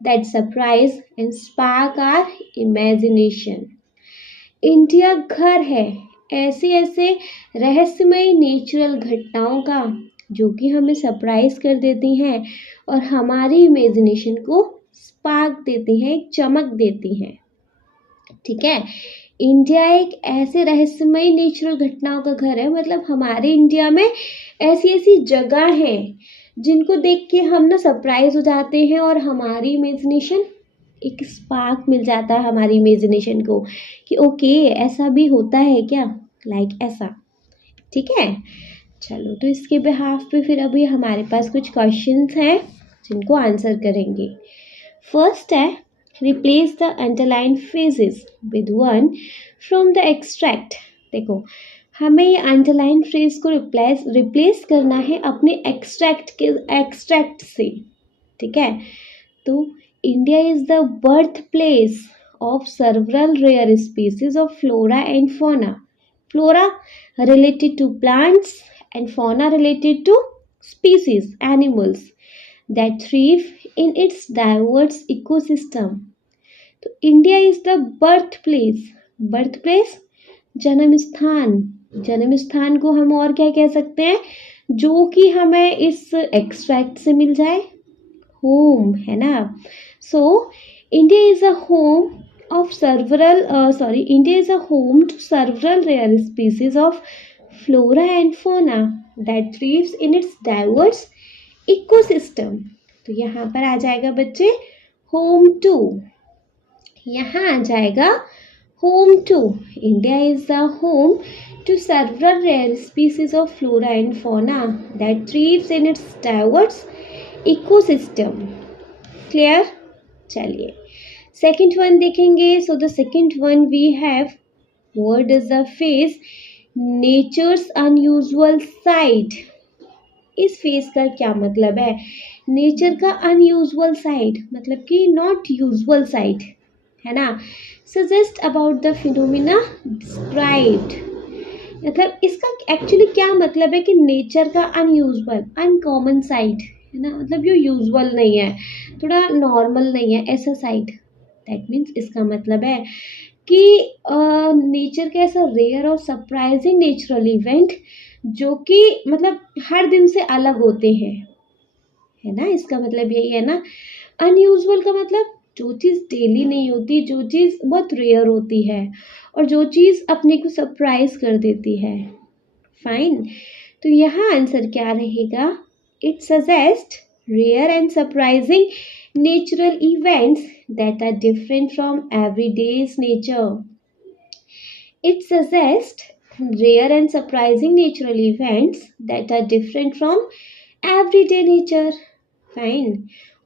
that surprise and spark our imagination. India घर है ऐसे ऐसे रहस्यमय नेचुरल घटनाओं का जो कि हमें सरप्राइज कर देती हैं और हमारी इमेजिनेशन को स्पार्क देती हैं, एक चमक देती हैं. ठीक है? इंडिया एक ऐसे रहस्यमय नेचुरल घटनाओं का घर है. मतलब हमारे इंडिया में ऐसी ऐसी जगह हैं जिनको देख के हम ना सरप्राइज हो जाते हैं और हमारी इमेजिनेशन एक स्पार्क मिल जाता है हमारी इमेजिनेशन को कि ओके ऐसा भी होता है क्या, लाइक ऐसा. ठीक है? चलो तो इसके बिहाफ पे फिर अभी हमारे पास कुछ क्वेश्चंस हैं जिनको आंसर करेंगे. फर्स्ट है replace the underline phrases with one from the extract. देखो हमें ये अंडरलाइन फ्रेज को रिप्लेस करना है अपने एक्सट्रैक्ट से. ठीक है? तो India is the birthplace of several rare species of flora and fauna. Flora related to plants and fauna related to species, animals that thrive in its diverse ecosystem. तो India is the birthplace. Birthplace जन्म स्थान. जन्म स्थान को हम और क्या कह सकते हैं जो कि हमें इस एक्सट्रैक्ट से मिल जाए? होम है ना. So, India is a home to several rare species of flora and fauna that thrives in its diverse ecosystem. तो यहाँ पर आ जाएगा बच्चे home to. यहाँ आ जाएगा home to. India is a home to several rare species of flora and fauna that thrives in its diverse ecosystem. Clear? चलिए second one देखेंगे. So the second one we have word is the face nature's unusual side. इस face का क्या मतलब है? Nature का unusual side मतलब कि नॉट यूजुअल साइड है ना। Suggest about the phenomena described, मतलब इसका एक्चुअली क्या मतलब है कि नेचर का अनयूजुअल अनकॉमन साइड है ना, मतलब जो यूजुअल नहीं है, थोड़ा नॉर्मल नहीं है ऐसा साइड। दैट मीन्स इसका मतलब है कि नेचर का ऐसा रेयर और सरप्राइजिंग नेचुरल इवेंट जो कि मतलब हर दिन से अलग होते हैं, है ना। इसका मतलब यही है ना। अनयूजुअल का मतलब जो चीज़ डेली नहीं होती, जो चीज़ बहुत रेयर होती है और जो चीज़ अपने को सरप्राइज कर देती है। फाइन, तो यहाँ आंसर क्या रहेगा? It suggest rare and surprising natural events that are different from everyday's nature. It suggests rare and surprising natural events that are different from everyday nature. Fine.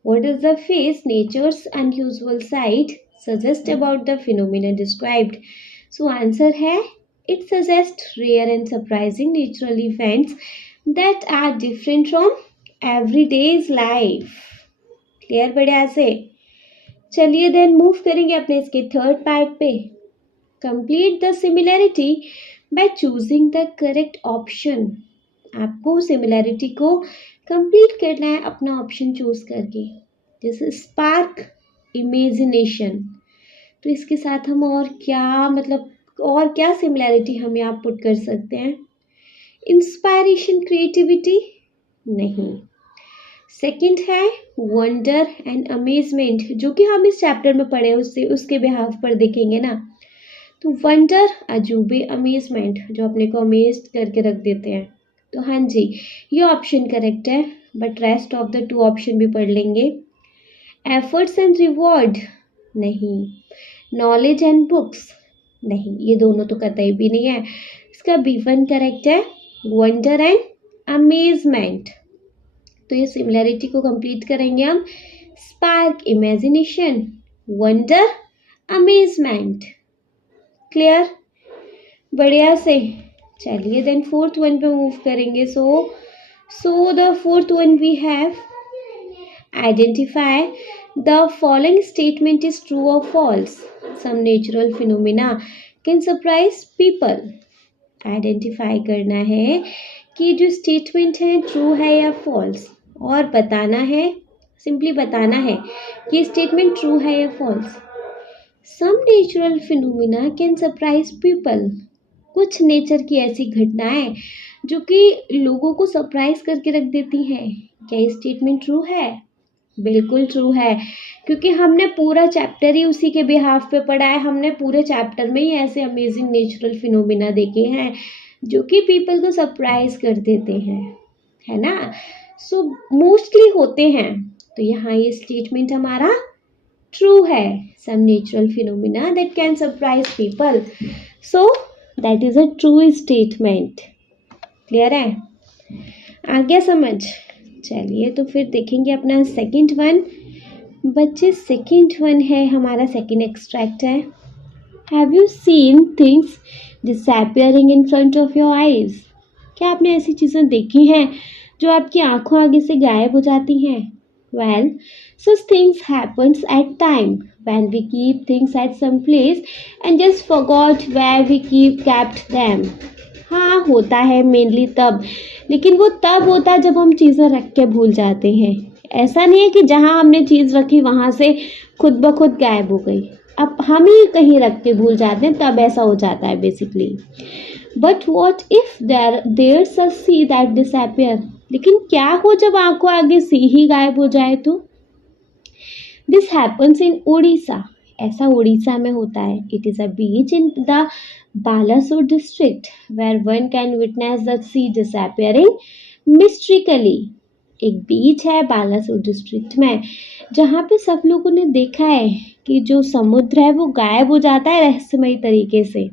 What does the phrase nature's unusual side suggest about the phenomena described? So answer है, it suggests rare and surprising natural events that are different from everyday's life. Clear बढ़िया से? चलिए then move करेंगे अपने इसके third part पे। Complete the similarity by choosing the correct option. आपको similarity को कंप्लीट करना है अपना ऑप्शन चूज करके। जैसे स्पार्क इमेजिनेशन, तो इसके साथ हम और क्या मतलब और क्या सिमिलैरिटी हम यहाँ पुट कर सकते हैं? इंस्पायरेशन क्रिएटिविटी नहीं। सेकंड है वंडर एंड अमेजमेंट, जो कि हम इस चैप्टर में पढ़े उससे उसके बिहाफ पर देखेंगे ना। तो वंडर अजूबे, अमेजमेंट जो अपने को अमेज्ड करके रख देते हैं। तो हाँ जी, ये ऑप्शन करेक्ट है, but rest of the 2 option भी पढ़ लेंगे। एफर्ट्स एंड रिवॉर्ड नहीं। नॉलेज एंड बुक्स नहीं, ये दोनों तो कतई भी नहीं है। इसका B1 करेक्ट है, वंडर एंड अमेजमेंट। तो ये सिमिलैरिटी को कंप्लीट करेंगे हम। Spark imagination, wonder amazement. Clear? बढ़िया से। चलिए देन फोर्थ वन पे मूव करेंगे। So the fourth one we have identify the following statement is true और false. Some natural phenomena can surprise people. Identify करना है कि जो स्टेटमेंट है ट्रू है या फॉल्स, और बताना है, सिंपली बताना है कि स्टेटमेंट ट्रू है या false. Some natural phenomena can surprise people. कुछ नेचर की ऐसी घटनाएं जो कि लोगों को सरप्राइज करके रख देती हैं। क्या ये स्टेटमेंट ट्रू है? बिल्कुल ट्रू है, क्योंकि हमने पूरा चैप्टर ही उसी के बिहाफ पे पढ़ा है। हमने पूरे चैप्टर में ही ऐसे अमेजिंग नेचुरल फिनोमिना देखे हैं जो कि पीपल को सरप्राइज कर देते हैं, है ना। सो मोस्टली होते हैं। तो यहाँ ये स्टेटमेंट हमारा ट्रू है। Some natural phenomena that can surprise people, so that is a true statement. Clear है? आ गया समझ? चलिए तो फिर देखेंगे अपना सेकंड वन। बच्चे सेकंड वन है हमारा, सेकंड एक्सट्रैक्ट है। Have you seen things disappearing in front of your eyes? क्या आपने ऐसी चीज़ें देखी हैं जो आपकी आंखों आगे से गायब हो जाती हैं? Well, such things happens at time when we keep things at some place and just forgot where we kept them. हाँ होता है मेनली तब, लेकिन वो तब होता है जब हम चीज़ें रख के भूल जाते हैं। ऐसा नहीं है कि जहाँ हमने चीज़ रखी वहाँ से खुद ब खुद गायब हो गई। अब हम ही कहीं रख के भूल जाते हैं तब ऐसा हो जाता है basically. But what if there such sea that disappear? लेकिन क्या हो जब आंखों आगे से ही गायब हो जाए तो? This happens in Orissa. ऐसा उड़ीसा में होता है। It is a beach in the Balasore district where one can witness the sea disappearing mysteriously. एक बीच है बालासोर डिस्ट्रिक्ट में जहाँ पे सब लोगों ने देखा है कि जो समुद्र है वो गायब हो जाता है रहस्यमयी तरीके से।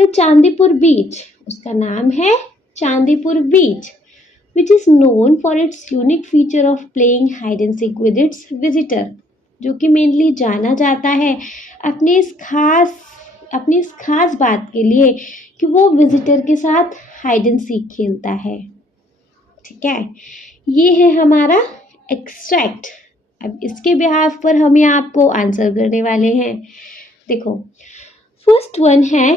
द चांदीपुर बीच, उसका नाम है चांदीपुर बीच, which is known for its unique feature of playing hide and seek with its visitor, जो कि मेनली जाना जाता है अपने इस खास बात के लिए कि वो विजिटर के साथ हाइड एंड सीक खेलता है। ठीक है, ये है हमारा एक्सट्रैक्ट। अब इसके बिहाफ पर हम यहाँ आपको आंसर करने वाले हैं। देखो, फर्स्ट वन है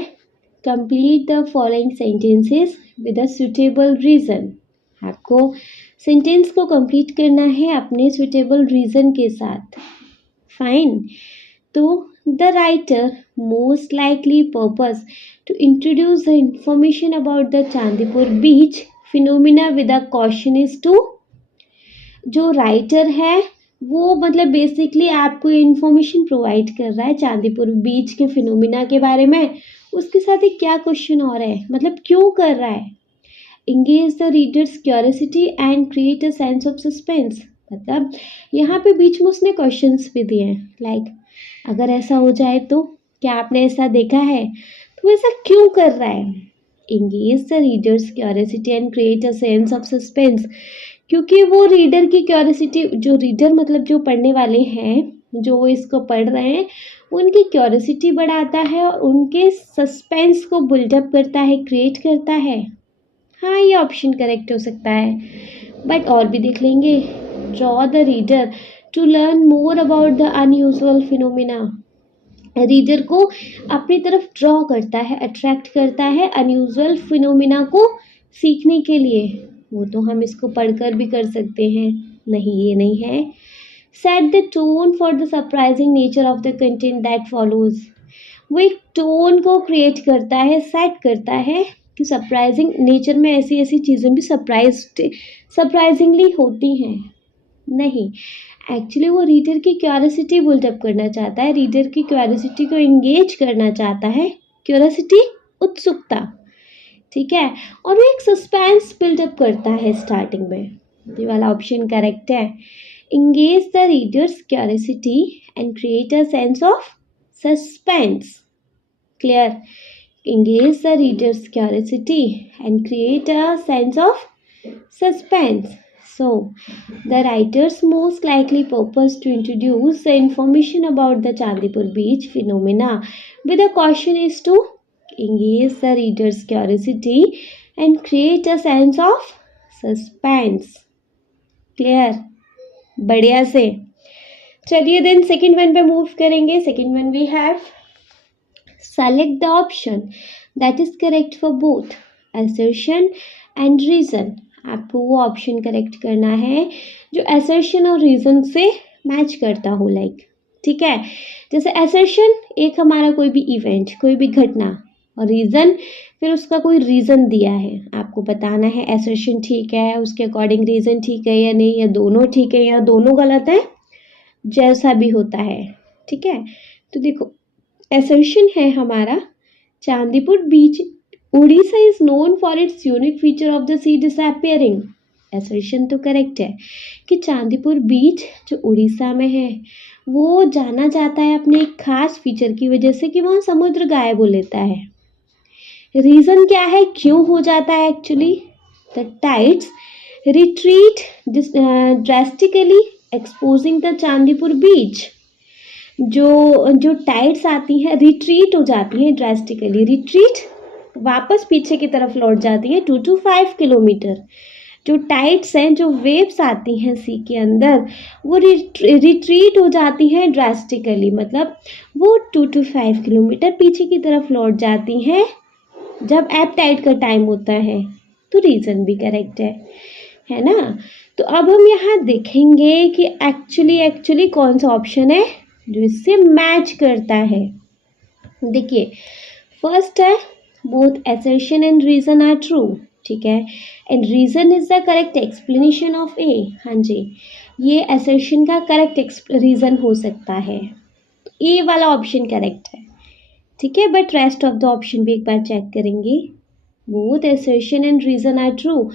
complete the following sentences with a suitable reason. आपको सेंटेंस को कंप्लीट करना है अपने सुटेबल रीज़न के साथ। फाइन। तो the writer most likely purpose to introduce the information about the Chandipur beach phenomena with a question is to. जो writer है वो मतलब बेसिकली आपको इन्फॉर्मेशन प्रोवाइड कर रहा है चांदीपुर बीच के फिनोमिना के बारे में। उसके साथ ही क्या क्वेश्चन और है, मतलब क्यों कर रहा है। Engage the readers curiosity and create a sense of suspense. मतलब यहाँ पे बीच में उसने क्वेश्चंस भी दिए हैं, लाइक अगर ऐसा हो जाए तो, क्या आपने ऐसा देखा है, तो ऐसा क्यों कर रहा है। Engage the readers curiosity and create a sense of suspense, क्योंकि वो रीडर की क्यूरियोसिटी, जो रीडर मतलब जो पढ़ने वाले हैं, जो इसको पढ़ रहे हैं, उनकी क्यूरियोसिटी बढ़ाता है और उनके सस्पेंस को बिल्डअप करता है, क्रिएट करता है। हाँ, ये ऑप्शन करेक्ट हो सकता है, बट और भी देख लेंगे। Draw the reader to learn more about the unusual phenomena. Reader को अपनी तरफ ड्रॉ करता है, अट्रैक्ट करता है अनयूजुअल फिनोमिना को सीखने के लिए। वो तो हम इसको पढ़कर भी कर सकते हैं, नहीं ये नहीं है। Set the tone for the surprising nature of the content that follows. वो एक टोन को क्रिएट करता है, सेट करता है कि सरप्राइजिंग नेचर में ऐसी ऐसी चीज़ें भी सरप्राइजिंगली होती हैं। नहीं, एक्चुअली वो रीडर की क्यूरियोसिटी बिल्डअप करना चाहता है, रीडर की क्यूरियोसिटी को एंगेज करना चाहता है। क्यूरियोसिटी, उत्सुकता, ठीक है, और वो एक सस्पेंस बिल्डअप करता है स्टार्टिंग में। ये वाला ऑप्शन करेक्ट है। Engage the readers curiosity and create a sense of suspense. Clear. Engage the reader's curiosity and create a sense of suspense. So, the writer's most likely purpose to introduce the information about the Chandipur beach phenomena with a caution is to engage the reader's curiosity and create a sense of suspense. Clear? बढ़िया से। चलिए then second one पे move करेंगे। Second one we have select the option that is correct for both assertion and reason। आपको वो option correct करना है जो assertion और reason से मैच करता हो, लाइक ठीक है। जैसे assertion एक हमारा कोई भी इवेंट, कोई भी घटना, और रीज़न फिर उसका कोई रीज़न दिया है, आपको बताना है assertion ठीक है, उसके अकॉर्डिंग रीज़न ठीक है या नहीं, या दोनों ठीक है या दोनों गलत है, जैसा भी होता है, ठीक है। तो देखो, assertion है हमारा Chandipur beach Orissa is known for its unique feature of the sea disappearing. assertion तो करेक्ट है कि चांदीपुर बीच जो उड़ीसा में है वो जाना जाता है अपने एक खास फीचर की वजह से कि वहाँ समुद्र गायब हो लेता है। रीज़न क्या है, क्यों हो जाता है actually, the tides retreat drastically exposing the Chandipur beach. जो टाइड्स आती हैं रिट्रीट हो जाती हैं ड्रास्टिकली, रिट्रीट वापस पीछे की तरफ लौट जाती है 2 to 5 किलोमीटर। जो टाइड्स हैं, जो वेव्स आती हैं सी के अंदर, वो रिट्रीट हो जाती हैं ड्रास्टिकली, मतलब वो 2 to 5 किलोमीटर पीछे की तरफ लौट जाती हैं जब एब टाइड का टाइम होता है। तो रीज़न भी करेक्ट है ना। तो अब हम यहाँ देखेंगे कि एक्चुअली कौन सा ऑप्शन है जो इससे मैच करता है। देखिए, फर्स्ट है both assertion and reason are true, ठीक है, and reason is the correct explanation of A. हाँ जी, ये assertion का करेक्ट रीज़न हो सकता है, ए वाला ऑप्शन करेक्ट है, ठीक है। But rest of the option भी एक बार चेक करेंगे। Both assertion and reason are true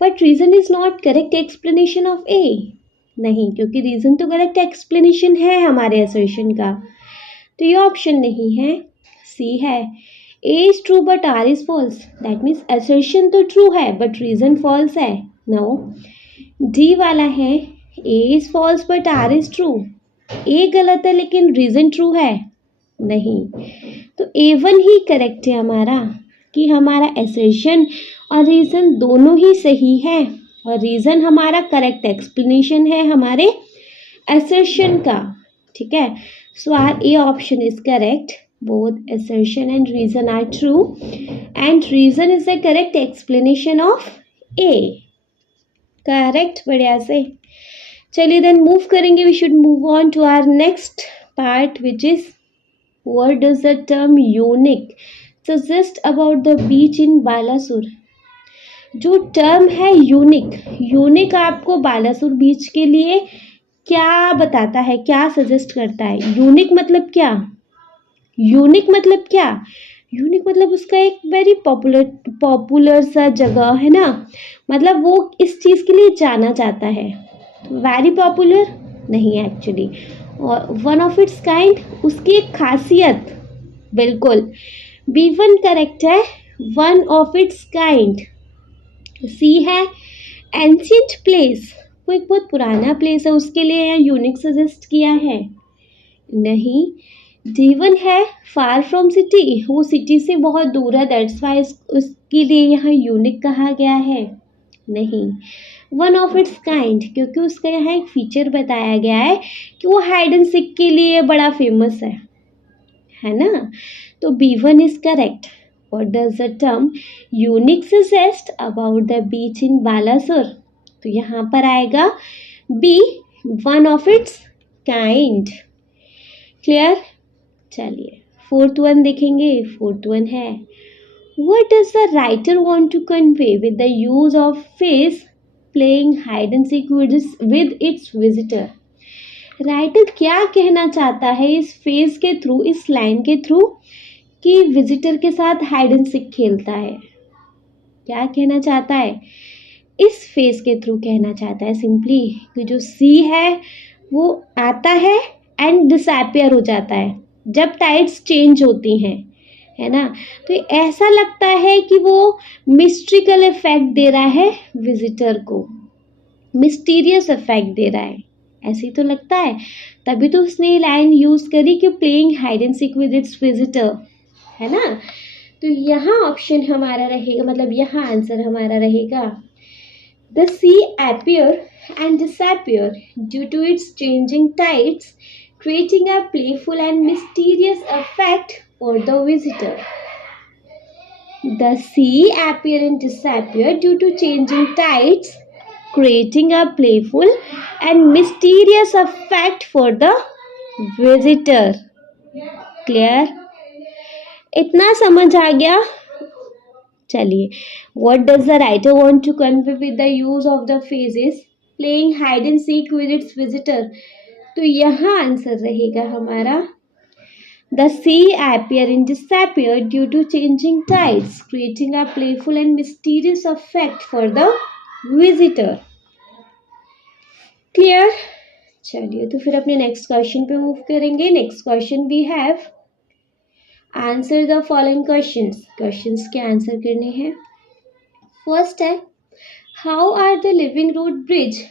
but reason is not correct explanation of A. नहीं, क्योंकि रीज़न तो करेक्ट एक्सप्लेनेशन है हमारे assertion का, तो ये ऑप्शन नहीं है, सी है। A is true but R is false, that means assertion तो ट्रू है बट रीज़न फॉल्स है। नो, डी वाला है A is false but R is true. A गलत है लेकिन रीज़न ट्रू है, नहीं। तो A1 ही करेक्ट है हमारा, कि हमारा assertion और रीज़न दोनों ही सही है, और रीज़न हमारा करेक्ट एक्सप्लेनेशन है हमारे assertion का, ठीक है. So our A option is correct. Both assertion and reason are true, and reason is the correct explanation of A. Correct, बढ़िया से. चलिए then move करेंगे. We should move on to our next part, which is what does the term unique suggest about the beach in Balasore. जो term है unique आपको बालासुर बीच के लिए क्या बताता है, क्या सजेस्ट करता है. यूनिक मतलब क्या, यूनिक मतलब उसका एक वेरी पॉपुलर सा जगह है ना, मतलब वो इस चीज़ के लिए जाना जाता है. वेरी पॉपुलर नहीं एक्चुअली, और वन ऑफ इट्स काइंड, उसकी एक खासियत. बिल्कुल, B1 करेक्ट है. One of its kind. C है एंशियंट प्लेस, वो एक बहुत पुराना प्लेस है, उसके लिए यहाँ यूनिक सजेस्ट किया है. नहीं. D1 है फार फ्रॉम सिटी, वो सिटी से बहुत दूर है, दैट्स वाई उसके लिए यहाँ यूनिक कहा गया है. नहीं. वन ऑफ इट्स काइंड, क्योंकि उसका यहाँ एक फीचर बताया गया है कि वो हाइड एंड सीक के लिए बड़ा फेमस है ना. तो B1 is correct. What does the term unique suggest about the beach in Balasore? तो यहाँ पर आएगा B, one of its kind. Clear? चलिए फोर्थ वन देखेंगे. फोर्थ वन है What does the writer want to convey with the use of face playing hide and seek with its visitor? Writer क्या कहना चाहता है इस फेस के through, इस लाइन के थ्रू, कि विजिटर के साथ हाइड एंड सीक खेलता है. क्या कहना चाहता है इस फेस के थ्रू? कहना चाहता है सिंपली कि जो सी है वो आता है एंड डिसअपियर हो जाता है जब टाइड्स चेंज होती हैं, है ना. तो ऐसा लगता है कि वो मिस्ट्रिकल इफेक्ट दे रहा है विजिटर को, मिस्टीरियस इफेक्ट दे रहा है, ऐसे तो लगता है. तभी तो उसने लाइन यूज करी कि playing hide and seek with its visitor, है ना. तो यहाँ ऑप्शन हमारा रहेगा, मतलब यहाँ आंसर हमारा रहेगा the sea appear and disappear due to its changing tides creating a playful and mysterious effect for the visitor. The sea appear and disappear due to changing tides, creating a playful and mysterious effect for the visitor. Clear? इतना समझ आ गया. चलिए, what does the writer want to convey with the use of the phrases playing hide and seek with its visitor? तो यहाँ answer रहेगा हमारा the sea appear and disappear due to changing tides, creating a playful and mysterious effect for the visitor. Clear? चलिए, तो फिर अपने next question पे move करेंगे. Next question we have answer the following questions. Questions के answer करने हैं. First है how are the living root bridge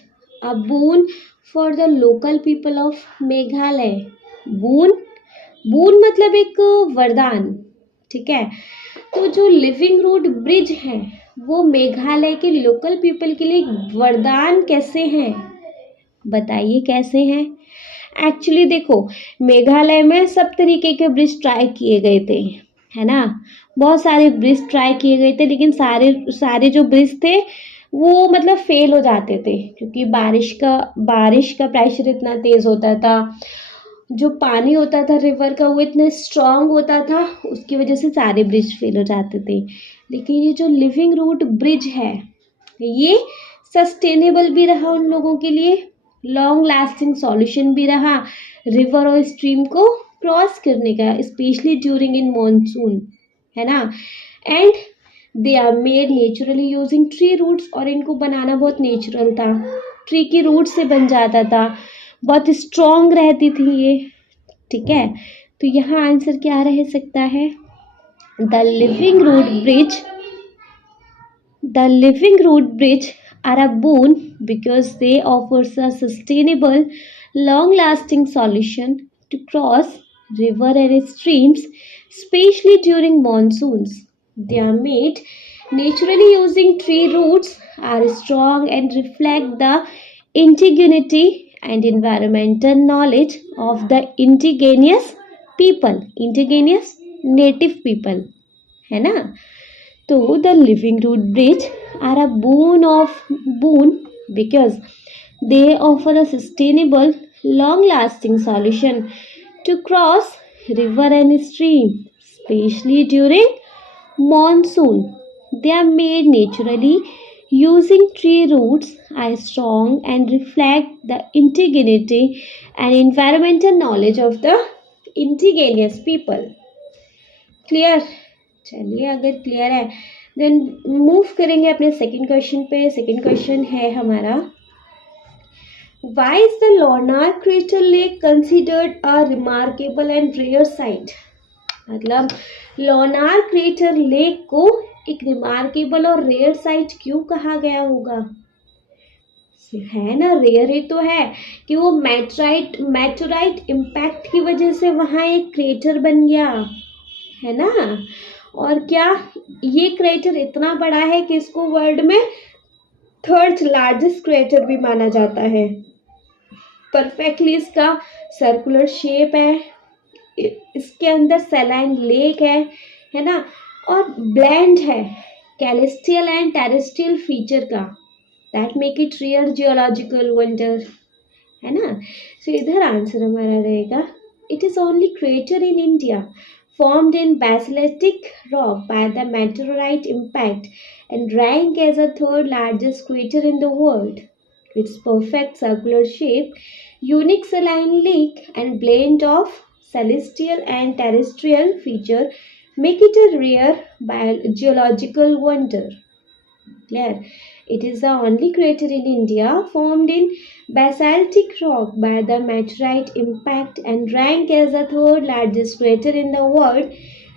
a boon for the local people of Meghalaya. Boon मतलब एक वरदान, ठीक है. तो जो लिविंग रोड ब्रिज है वो मेघालय के लोकल पीपल के लिए वरदान कैसे हैं, बताइए कैसे हैं. एक्चुअली देखो, मेघालय में सब तरीके के ब्रिज ट्राई किए गए थे, है ना. बहुत सारे ब्रिज ट्राई किए गए थे, लेकिन सारे जो ब्रिज थे वो मतलब फेल हो जाते थे, क्योंकि बारिश का प्रेशर इतना तेज होता था, जो पानी होता था रिवर का वो इतना स्ट्रांग होता था, उसकी वजह से सारे ब्रिज फेल हो जाते थे. लेकिन ये जो लिविंग रूट ब्रिज है ये सस्टेनेबल भी रहा उन लोगों के लिए, लॉन्ग लास्टिंग सॉल्यूशन भी रहा रिवर और स्ट्रीम को क्रॉस करने का, स्पेशली ड्यूरिंग इन मॉनसून, है ना. And they are made naturally using tree roots, और इनको बनाना बहुत नेचुरल था, ट्री की रूट से बन जाता था, बहुत स्ट्रॉन्ग रहती थी ये, ठीक है. तो यहाँ आंसर क्या रह सकता है? The living root bridge are a boon because they offers a sustainable, long-lasting solution to cross river and streams, especially during monsoons. They are made naturally using tree roots, are strong and reflect the indigeneity and environmental knowledge of the indigenous people, indigenous native people, है ना. तो the living root bridge are a boon because they offer a sustainable long lasting solution to cross river and stream, especially during monsoon. They are made naturally using tree roots, are strong and reflect the integrity and environmental knowledge of the indigenous people. Clear. चलिए अगर clear है then move करेंगे अपने second question पे. Second question है हमारा, why is the Lonar crater lake considered a remarkable and rare site. मतलब Lonar crater lake को एक रिमार्केबल और रेयर साइट क्यों कहा गया होगा. है ना, रेयर ही तो है कि वो मेटोराइट इम्पैक्ट की वजह से वहाँ एक क्रेटर बन गया है ना. और क्या ये क्रेटर इतना बड़ा है कि इसको वर्ल्ड में थर्ड लार्जेस्ट क्रेटर भी माना जाता है. परफेक्टली इसका सर्कुलर शेप है, इसके अंदर सैलाइन लेक है ना, और ब्लेंड है कैलेस्टियल एंड टेरेस्ट्रियल फीचर का, that make it real geological wonder, है ना. सो इधर आंसर हमारा रहेगा, it is only crater in India formed in basaltic rock by the meteorite impact and rank as a third largest crater in the world. Its perfect circular shape, unique saline lake and blend of celestial and terrestrial feature make it a rare geological wonder. Clear? It is the only crater in India formed in basaltic rock by the meteorite impact and rank as the third largest crater in the world.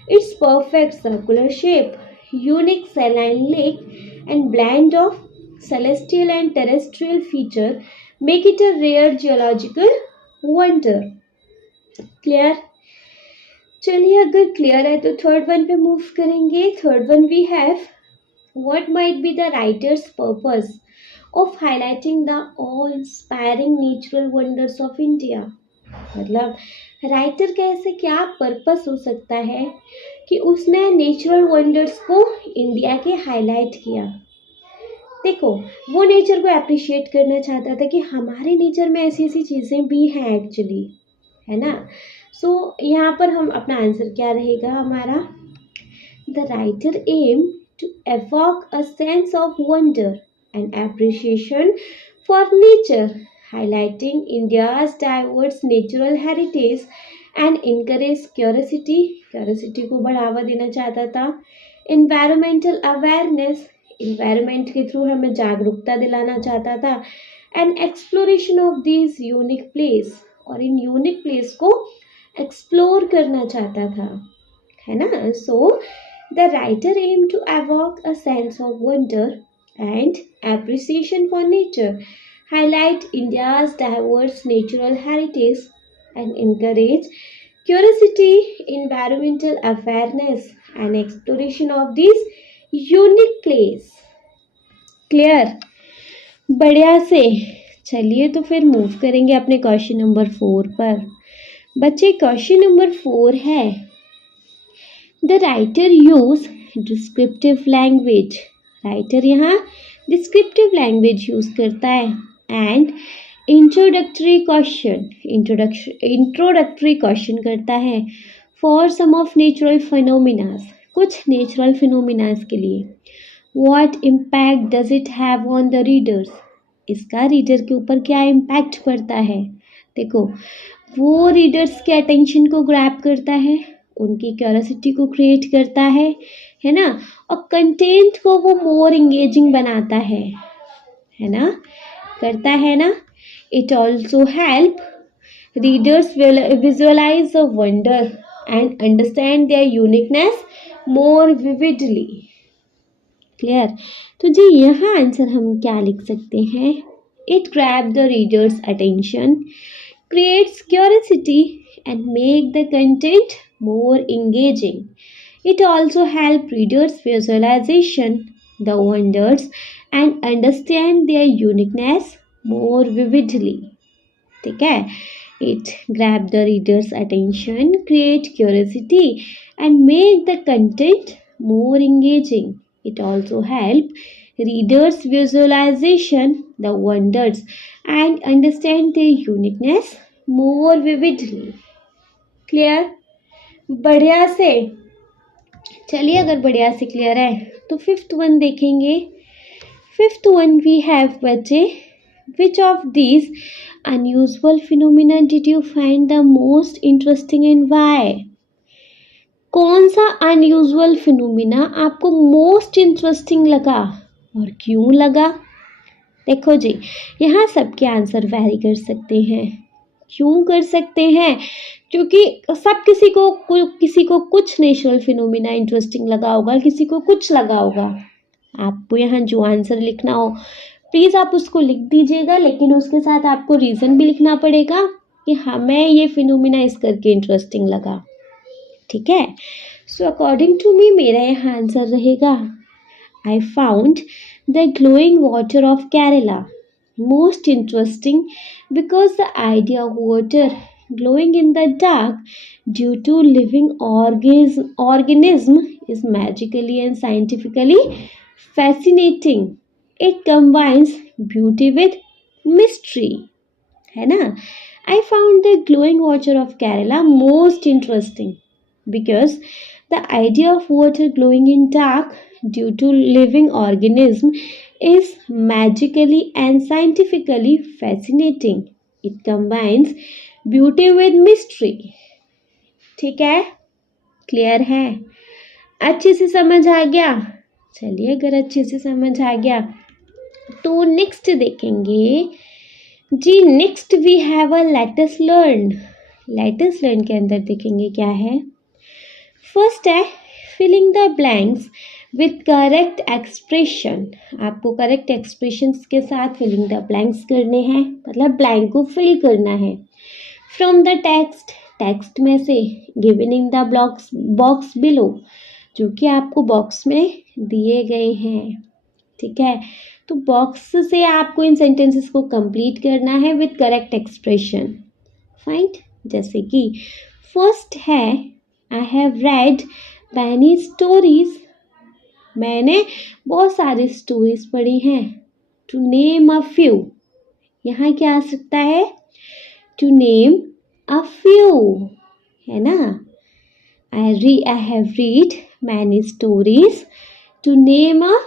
Its perfect circular shape, unique saline lake and blend of celestial and terrestrial feature make it a rare geological wonder. Clear? चलिए अगर clear है तो third one पे move करेंगे. Third one we have, what might be the writer's purpose of highlighting the awe-inspiring natural wonders of India. मतलब writer का ऐसे क्या पर्पस हो सकता है कि उसने नेचुरल वंडर्स को इंडिया के हाईलाइट किया. देखो वो नेचर को अप्रिशिएट करना चाहता था कि हमारे नेचर में ऐसी ऐसी चीज़ें भी हैं एक्चुअली, है ना. सो यहाँ पर हम अपना आंसर क्या रहेगा हमारा, the writer aim to evoke a sense of wonder and appreciation for nature, highlighting India's diverse natural heritage and encourage curiosity को बढ़ावा देना चाहता था. environmental awareness, environment के थ्रू हमें जागरूकता दिलाना चाहता था. and exploration of these unique place, और इन यूनिक प्लेस को एक्सप्लोर करना चाहता था, है ना. सो the writer aimed to evoke a sense of wonder and appreciation for nature, highlight India's diverse natural heritage, and encourage curiosity, environmental awareness, and exploration of these unique place. Clear? बढ़िया से. चलिए तो फिर मूव करेंगे अपने question number 4 पर. बच्चे question number 4 है, The writer use descriptive language. Writer यहाँ डिस्क्रिप्टिव लैंग्वेज यूज करता है. एंड इंट्रोडक्टरी क्वेश्चन करता है for some of natural phenomenas, कुछ नेचुरल फिनोमिनास के लिए. What impact does it have on the readers, इसका रीडर के ऊपर क्या इम्पैक्ट पड़ता है. देखो वो रीडर्स के अटेंशन को ग्रैब करता है, उनकी क्यूरियोसिटी को क्रिएट करता है ना, और कंटेंट को वो मोर इंगेजिंग बनाता है ना, करता है ना. It also help readers visualise the wonder and understand their uniqueness more vividly. Clear? तो जी यहाँ आंसर हम क्या लिख सकते हैं, it grab the readers attention, creates curiosity and make the content more engaging. It also helps readers visualization the wonders and understand their uniqueness more vividly. ठीक है. It grab the reader's attention, create curiosity, and make the content more engaging. It also help readers visualization the wonders and understand their uniqueness more vividly. Clear? बढ़िया से. चलिए, अगर बढ़िया से clear है तो फिफ्थ वन देखेंगे. फिफ्थ वन वी हैव बच्चे, which of these unusual phenomena did you find the most interesting and why? कौन सा अनयूजुअल फिनोमिना आपको मोस्ट इंटरेस्टिंग लगा और क्यों लगा? देखो जी, यहाँ सबके आंसर वैरी कर सकते हैं. क्यों कर सकते हैं? क्योंकि सब किसी को कुछ नेचुरल फिनोमिना इंटरेस्टिंग लगा होगा, किसी को कुछ लगा होगा. आपको यहाँ जो आंसर लिखना हो प्लीज़ आप उसको लिख दीजिएगा, लेकिन उसके साथ आपको रीज़न भी लिखना पड़ेगा कि हमें ये फिनोमिना इस करके इंटरेस्टिंग लगा. ठीक है. सो अकॉर्डिंग टू मी मेरा यहाँ आंसर रहेगा, I found the glowing water of Kerala most interesting because the idea of water glowing in the dark due to living organism is magically and scientifically fascinating. It combines beauty with mystery. है ना? I found the glowing water of Kerala most interesting because the idea of water glowing in dark due to living organism is magically and scientifically fascinating. It combines beauty with mystery. ठीक है, clear है, अच्छे से समझ आ गया. चलिए, अगर अच्छे से समझ आ गया तो नेक्स्ट देखेंगे जी. Next we have a let us learn. Let us learn के अंदर देखेंगे क्या है. फर्स्ट है filling the blanks with correct expression. आपको करेक्ट एक्सप्रेशंस के साथ फिलिंग द ब्लैंक्स करने हैं, मतलब ब्लैंक को फिल करना है. फ्रॉम द टेक्स्ट में से given in the box below, जो कि आपको बॉक्स में दिए गए हैं. ठीक है, तो बॉक्स से आपको इन सेंटेंसेस को कंप्लीट करना है विद करेक्ट एक्सप्रेशन. फाइंड, जैसे कि फर्स्ट है I have read many stories. मैंने बहुत सारी स्टोरीज पढ़ी हैं. टू नेम अ फ्यू, यहाँ क्या आ सकता है? टू नेम अ फ्यू, है ना? I have read many stories. To name a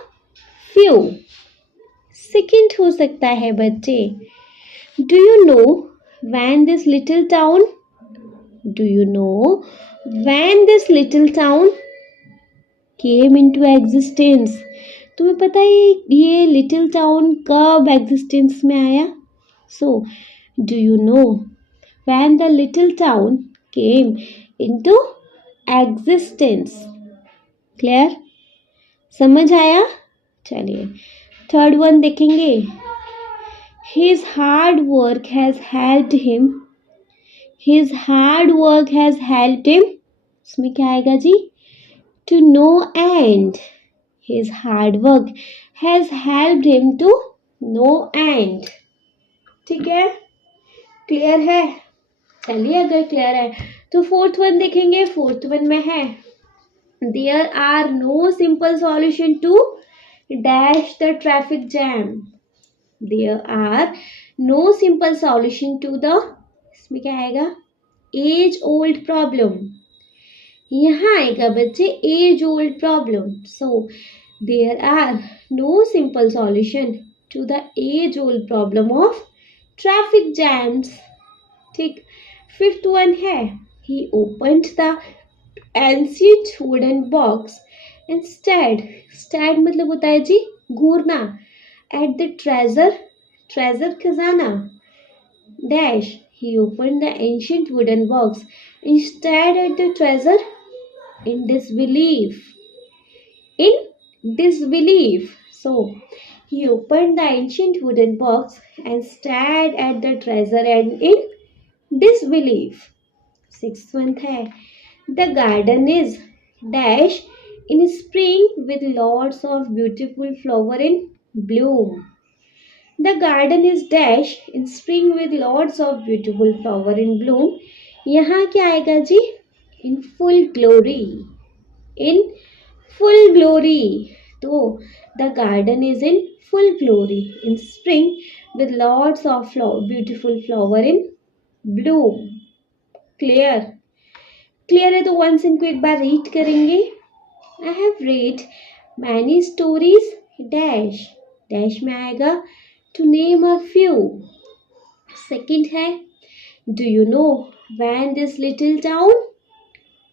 few. Second हो सकता है बच्चे, do you know when this little town, do you know when this little town came into existence? तुम्हें पता है ये लिटिल टाउन कब एग्जिस्टेंस में आया? So do you know when the little town came into existence? Clear, समझ आया? चलिए, थर्ड वन देखेंगे. His hard work has helped him. His hard work has helped him. इसमें क्या आएगा जी? To no end. His hard work has helped him to no end. ठीक है, clear है? चलिए, अगर क्लियर है तो फोर्थ वन देखेंगे. फोर्थ वन में है there are no simple solution to dash the traffic jam. There are no simple solution to the, इसमें क्या आएगा? Age old problem. यहाँ आएगा बच्चे age old problem. So there are no simple solution to the age old problem of traffic jams. ठीक. Fifth one है he opened the ancient wooden box and stared मतलब होता है जी घूरना, at the treasure खजाना, dash he opened the ancient wooden box and stared at the treasure in disbelief. So he opened the ancient wooden box and stared at the treasure and in disbelief. Sixth one है the garden is dash in spring with lots of beautiful flower in bloom. The garden is dash in spring with lots of beautiful flower in bloom. यहाँ क्या आएगा जी? In full glory, in full glory. तो the garden is in full glory in spring with lots of beautiful flower in bloom. Clear? Clear है तो once इनको एक बार रीड करेंगे। I have read many stories dash, dash में आएगा to name a few. Second है do you know when this little town,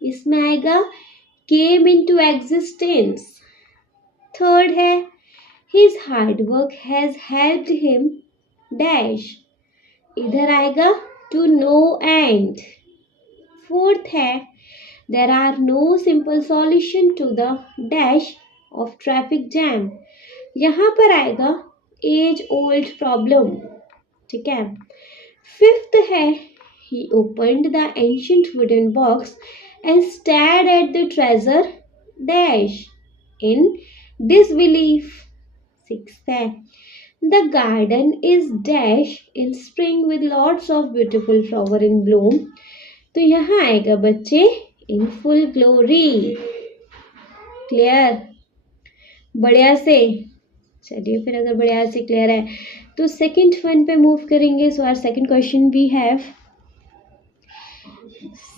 इसमें आएगा came into existence। थर्ड है his hard work has helped him dash, इधर आएगा to no end। Fourth है there are no simple solution to the dash of traffic jam, यहाँ पर आएगा age old problem। ठीक है। फिफ्थ है he opened the ancient wooden box and stared at the treasure dash in disbelief। Sixth है the garden is dash in spring with lots of beautiful flower in bloom। तो यहाँ आएगा बच्चे इन full glory. Clear? बढ़िया से। चलिए फिर अगर बढ़िया से क्लियर है तो सेकंड वन पे मूव करेंगे। So our second question we have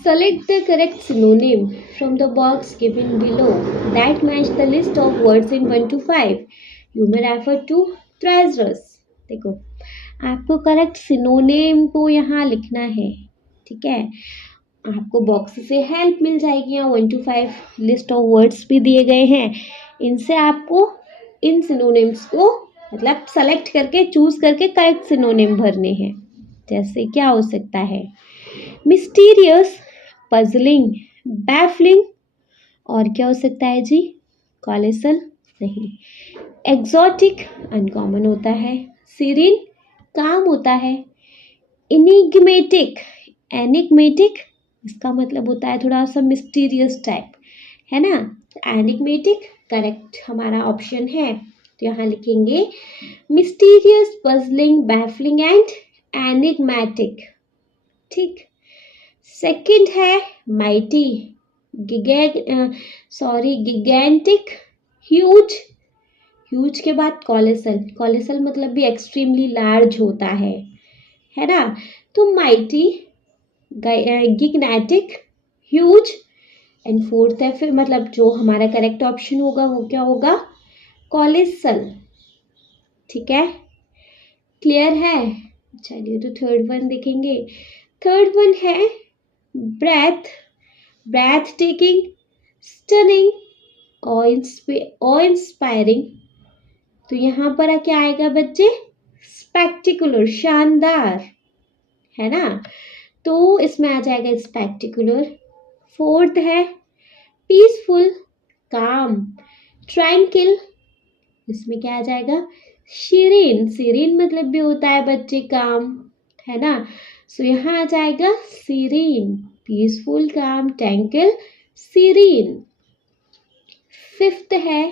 select the correct synonym from the box given below that match the list of words in 1 to 5। You may refer to thesaurus. देखो आपको correct synonym को यहाँ लिखना है। ठीक है, आपको बॉक्स से हेल्प मिल जाएगी। यहाँ 1 to 5 लिस्ट ऑफ वर्ड्स भी दिए गए हैं, इनसे आपको इन सिनोनिम्स को मतलब सेलेक्ट करके चूज करके करेक्ट सिनोनिम भरने हैं। जैसे क्या हो सकता है? मिस्टीरियस, पजलिंग, बैफलिंग, और क्या हो सकता है जी? कॉलेसल नहीं। एग्जॉटिक अनकॉमन होता है, सीरीन काम होता है, इनिग्मेटिक, एनिग्मेटिक इसका मतलब होता है थोड़ा सा मिस्टीरियस टाइप, है ना। एनिग्मेटिक करेक्ट हमारा ऑप्शन है, तो यहाँ लिखेंगे mysterious, puzzling, baffling and enigmatic. ठीक। सेकंड है माइटी, गिगेंटिक, ह्यूज, ह्यूज के बाद कॉलेसल, कॉलेसल मतलब भी एक्सट्रीमली लार्ज होता है ना। तो माइटी, गिगनेटिक, ह्यूज एंड फोर्थ है फिर मतलब जो हमारा करेक्ट ऑप्शन होगा वो क्या होगा? कॉलेसल। ठीक है, क्लियर है? चलिए तो थर्ड वन देखेंगे। थर्ड वन है ब्रेथ, ब्रेथ टेकिंग, स्टनिंग और इंस्पायरिंग। तो यहाँ पर क्या आएगा बच्चे? स्पेक्टिकुलर, शानदार, है ना। तो इसमें आ जाएगा स्पेक्टिकुलर। फोर्थ है पीसफुल, काम, ट्रैंकिल, इसमें क्या आ जाएगा? सीरीन, सीरीन मतलब भी होता है बच्चे काम, है ना। सो यहाँ आ जाएगा सीरीन, पीसफुल, काम, ट्रैंकिल, सीरीन। फिफ्थ है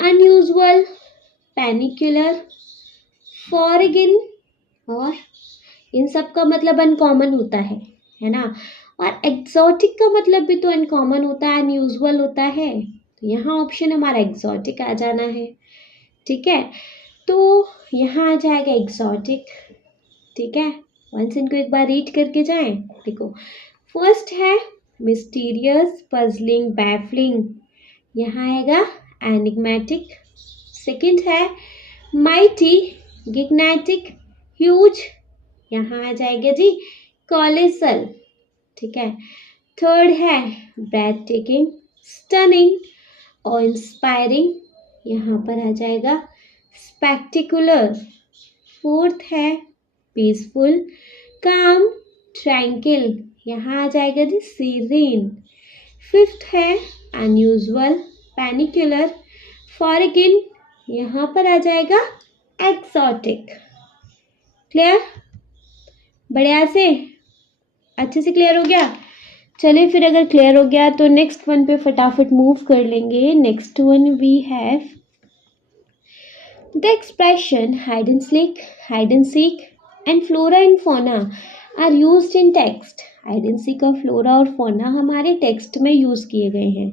अनयूजुअल, पेनिकुलर, फॉरगिन, और इन सब का मतलब अनकॉमन होता है ना। और एक्सोटिक का मतलब भी तो अनकॉमन होता है, अनयूजुअल होता है। तो यहाँ ऑप्शन हमारा एक्सोटिक आ जाना है। ठीक है, तो यहाँ आ जाएगा एक्सोटिक। ठीक है, वंस इनको एक बार रीड करके जाएं। देखो फर्स्ट है मिस्टीरियस, पजलिंग, बैफलिंग, यहाँ आएगा एनिग्मेटिक। सेकंड है माइटी, गिगनेटिक, ह्यूज, यहाँ आ जाएगा जी कॉलेसल। ठीक है, थर्ड है ब्रेथ टेकिंग, स्टनिंग और इंस्पायरिंग, यहाँ पर आ जाएगा स्पेक्टिकुलर। फोर्थ है पीसफुल, काम, ट्रैंकिल, यहाँ आ जाएगा जी सीरीन। फिफ्थ है अनयूजुअल, पेनिकुलर, फॉरगिन, यहाँ पर आ जाएगा एक्सोटिक। क्लियर? बढ़िया से, अच्छे से क्लियर हो गया? चलिए फिर अगर क्लियर हो गया तो नेक्स्ट वन पे फटाफट मूव कर लेंगे। Next one we have The expression hide and seek and flora and fauna are used in text. Hide and seek और फ्लोरा और फोना हमारे टेक्स्ट में यूज किए गए हैं.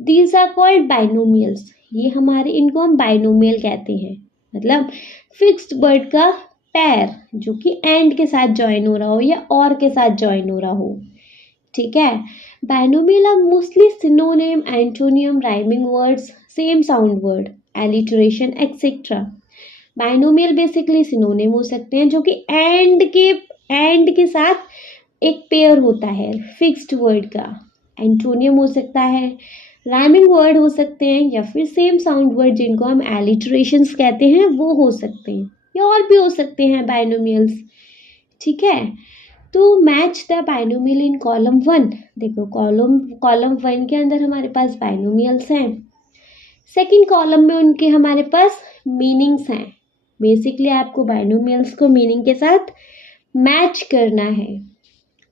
These are called binomials. ये हमारे इनको हम बाइनोमियल कहते हैं. मतलब फिक्स्ड वर्ड का पैर जो कि एंड के साथ ज्वाइन हो रहा हो या और के साथ ज्वाइन हो रहा हो. ठीक है. Binomial are mostly synonym, antonym, rhyming words, same sound word, alliteration etcetera. Binomial basically synonym हो सकते हैं जो कि एंड के साथ एक पेयर होता है फिक्स्ड वर्ड का. एंटोनियम हो सकता है, राइमिंग वर्ड हो सकते हैं या फिर सेम साउंड वर्ड जिनको हम एलिटरेशंस कहते हैं वो हो सकते हैं या और भी हो सकते हैं बाइनोमियल्स. ठीक है. तो match the binomial in column 1. देखो कॉलम 1 के अंदर हमारे पास बाइनोमियल्स हैं. सेकंड कॉलम में उनके हमारे पास मीनिंग्स हैं. बेसिकली आपको बाइनोमियल्स को मीनिंग के साथ मैच करना है.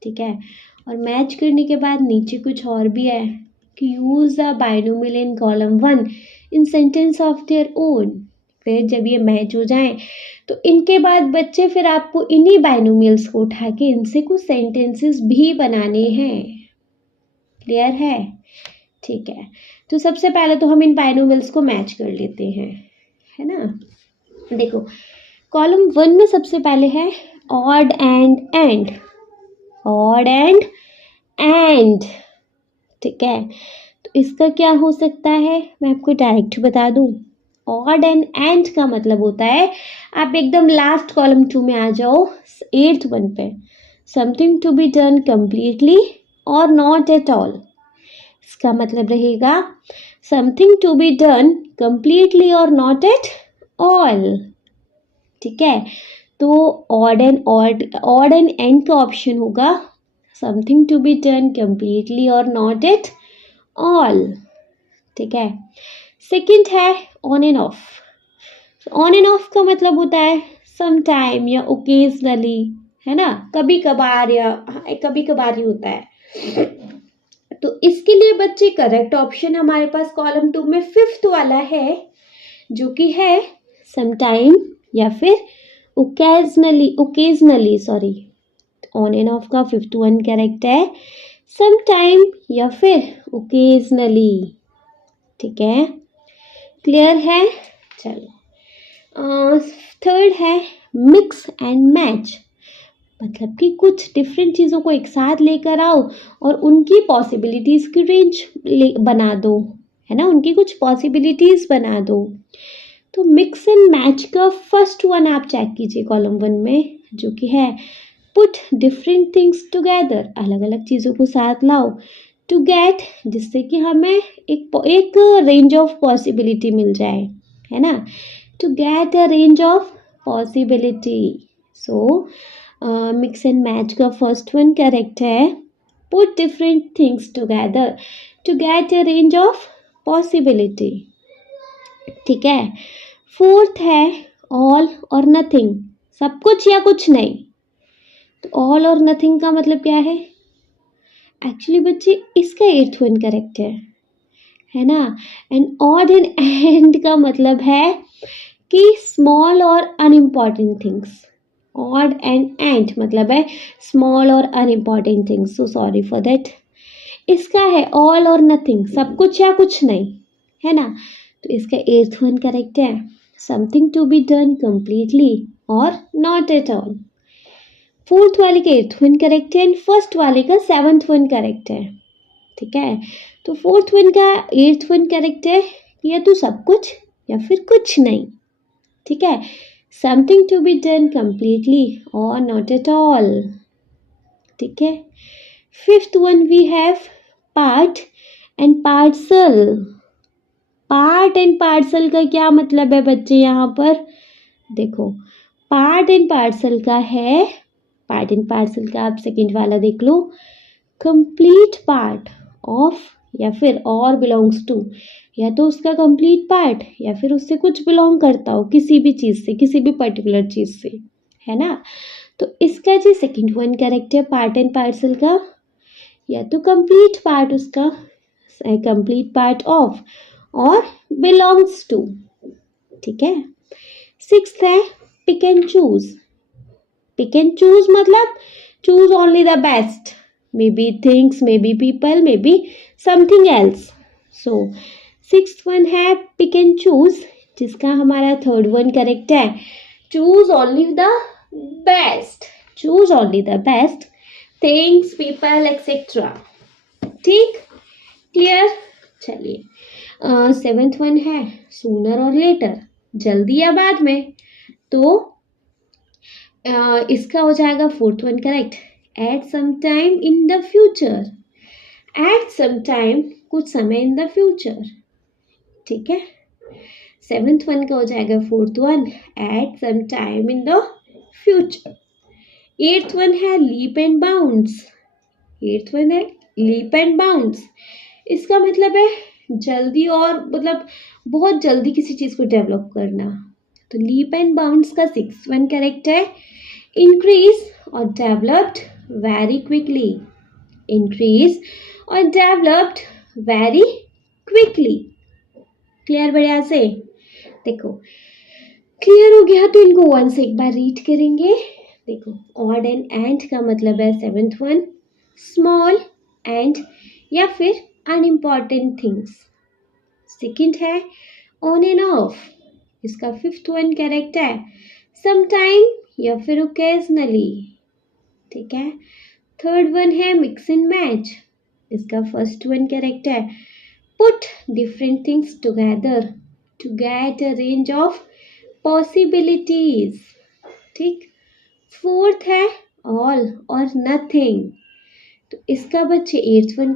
ठीक है. और मैच करने के बाद नीचे कुछ और भी है कि use the binomial in column 1 in sentence of their own. फिर जब ये मैच हो जाए तो इनके बाद बच्चे फिर आपको इन्हीं बाइनोमियल्स को उठा के इनसे कुछ सेंटेंसेस भी बनाने हैं. क्लियर है. ठीक है. तो सबसे पहले तो हम इन बाइनोमियल्स को मैच कर लेते हैं, है ना. देखो कॉलम 1 में सबसे पहले है odd and and. Odd and. ठीक है. तो इसका क्या हो सकता है मैं आपको डायरेक्ट बता दूं. ऑड एंड का मतलब होता है, आप एकदम लास्ट कॉलम 2 में आ जाओ 8th वन पे. Something to be done completely और नॉट एट ऑल. इसका मतलब रहेगा something to be done completely और नॉट एट ऑल. ठीक है. तो ऑड एंड एंड का ऑप्शन होगा something to be done completely और नॉट एट ऑल. ठीक है. सेकंड है on and off. On and off का मतलब होता है सम टाइम या ओकेजनली, है ना. कभी कभार या कभी कभार ही होता है. तो इसके लिए बच्चे करेक्ट ऑप्शन हमारे पास कॉलम 2 में 5th वाला है जो कि है सम टाइम या फिर occasionally sorry. On and off का 5th वन करेक्ट है सम टाइम या फिर ओकेजनली. ठीक है. क्लियर है. चलो थर्ड है मिक्स एंड मैच. मतलब कि कुछ डिफरेंट चीज़ों को एक साथ लेकर आओ और उनकी पॉसिबिलिटीज़ की रेंज बना दो, है ना. उनकी कुछ पॉसिबिलिटीज़ बना दो. तो मिक्स एंड मैच का फर्स्ट वन आप चेक कीजिए कॉलम 1 में जो कि है पुट डिफरेंट थिंग्स टुगेदर. अलग अलग चीज़ों को साथ लाओ टू गेट, जिससे कि हमें एक रेंज ऑफ पॉसिबिलिटी मिल जाए, है ना. To get a range of possibility. So mix and match का फर्स्ट वन करेक्ट है put different things together to get a range of possibility. ठीक है. फोर्थ है ऑल और नथिंग. सब कुछ या कुछ नहीं. तो ऑल और नथिंग का मतलब क्या है. एक्चुअली बच्चे इसका 8th वन करेक्ट है ना. एंड ऑड एंड एंड का मतलब है कि स्मॉल और अनइम्पॉर्टेंट थिंग्स. ऑड एंड मतलब है स्मॉल और unimportant things. So sorry for that. इसका है ऑल और नथिंग, सब कुछ या कुछ नहीं, है ना. तो इसका 8th वन करेक्ट है something to be done completely और नॉट एट ऑल. फोर्थ वाले का 8th वन करेक्ट है एंड फर्स्ट वाले का 7th वन करेक्ट है. ठीक है. तो 4th वन का 8th वन करेक्ट है या तो सब कुछ या फिर कुछ नहीं. ठीक है. Something to be done completely और नॉट एट ऑल. ठीक है. 5th one we have part and parcel. Part and parcel का क्या मतलब है बच्चे. यहाँ पर देखो पार्ट एंड पार्सल का है, पार्ट एंड पार्सल का आप सेकंड वाला देख लो, कंप्लीट पार्ट ऑफ या फिर और बिलोंग्स टू. या तो उसका कंप्लीट पार्ट या फिर उससे कुछ बिलोंग करता हो किसी भी चीज़ से, किसी भी पर्टिकुलर चीज़ से, है ना. तो इसका जी सेकंड वन करेक्ट है पार्ट एंड पार्सल का. या तो कंप्लीट पार्ट उसका, कंप्लीट पार्ट ऑफ और बिलोंग्स टू. ठीक है. सिक्स्थ है pick and choose. Pick and choose मतलब choose only the best, maybe things, maybe people, maybe something else. So sixth one है pick and choose, जिसका हमारा third one correct है. Choose only the best, choose only the best things, people etcetera. ठीक, clear. चलिए, seventh one है sooner और later, जल्दी या बाद में. तो इसका हो जाएगा fourth one correct. At some time in the future. At some time कुछ समय इन द फ्यूचर. ठीक है, सेवेंथ वन का हो जाएगा fourth one at some time in the future. Eighth one है leap and bounds. Eighth one है leap and bounds, इसका मतलब है जल्दी और मतलब बहुत जल्दी किसी चीज़ को डेवलप करना. तो लीप एंड बाउंड्स का सिक्स वन करेक्ट है. इंक्रीज और डेवलप्ड वेरी क्विकली. इंक्रीज और डेवलप्ड वेरी क्विकली. क्लियर, बढ़िया से देखो. क्लियर हो गया तो इनको वन से एक बार रीड करेंगे. देखो, ऑड एंड एंड का मतलब है सेवेंथ वन स्मॉल एंड या फिर अनइम्पॉर्टेंट थिंग्स. सेकंड है ऑन एंड ऑफ, इसका फिफ्थ वन करेक्ट है समटाइम या फिर ओकेजनली. ठीक है, थर्ड वन है मिक्स एंड मैच, इसका फर्स्ट वन करेक्ट है put different things together to get a range of possibilities. ठीक, फोर्थ है ऑल और नथिंग, तो इसका बच्चे एट्थ वन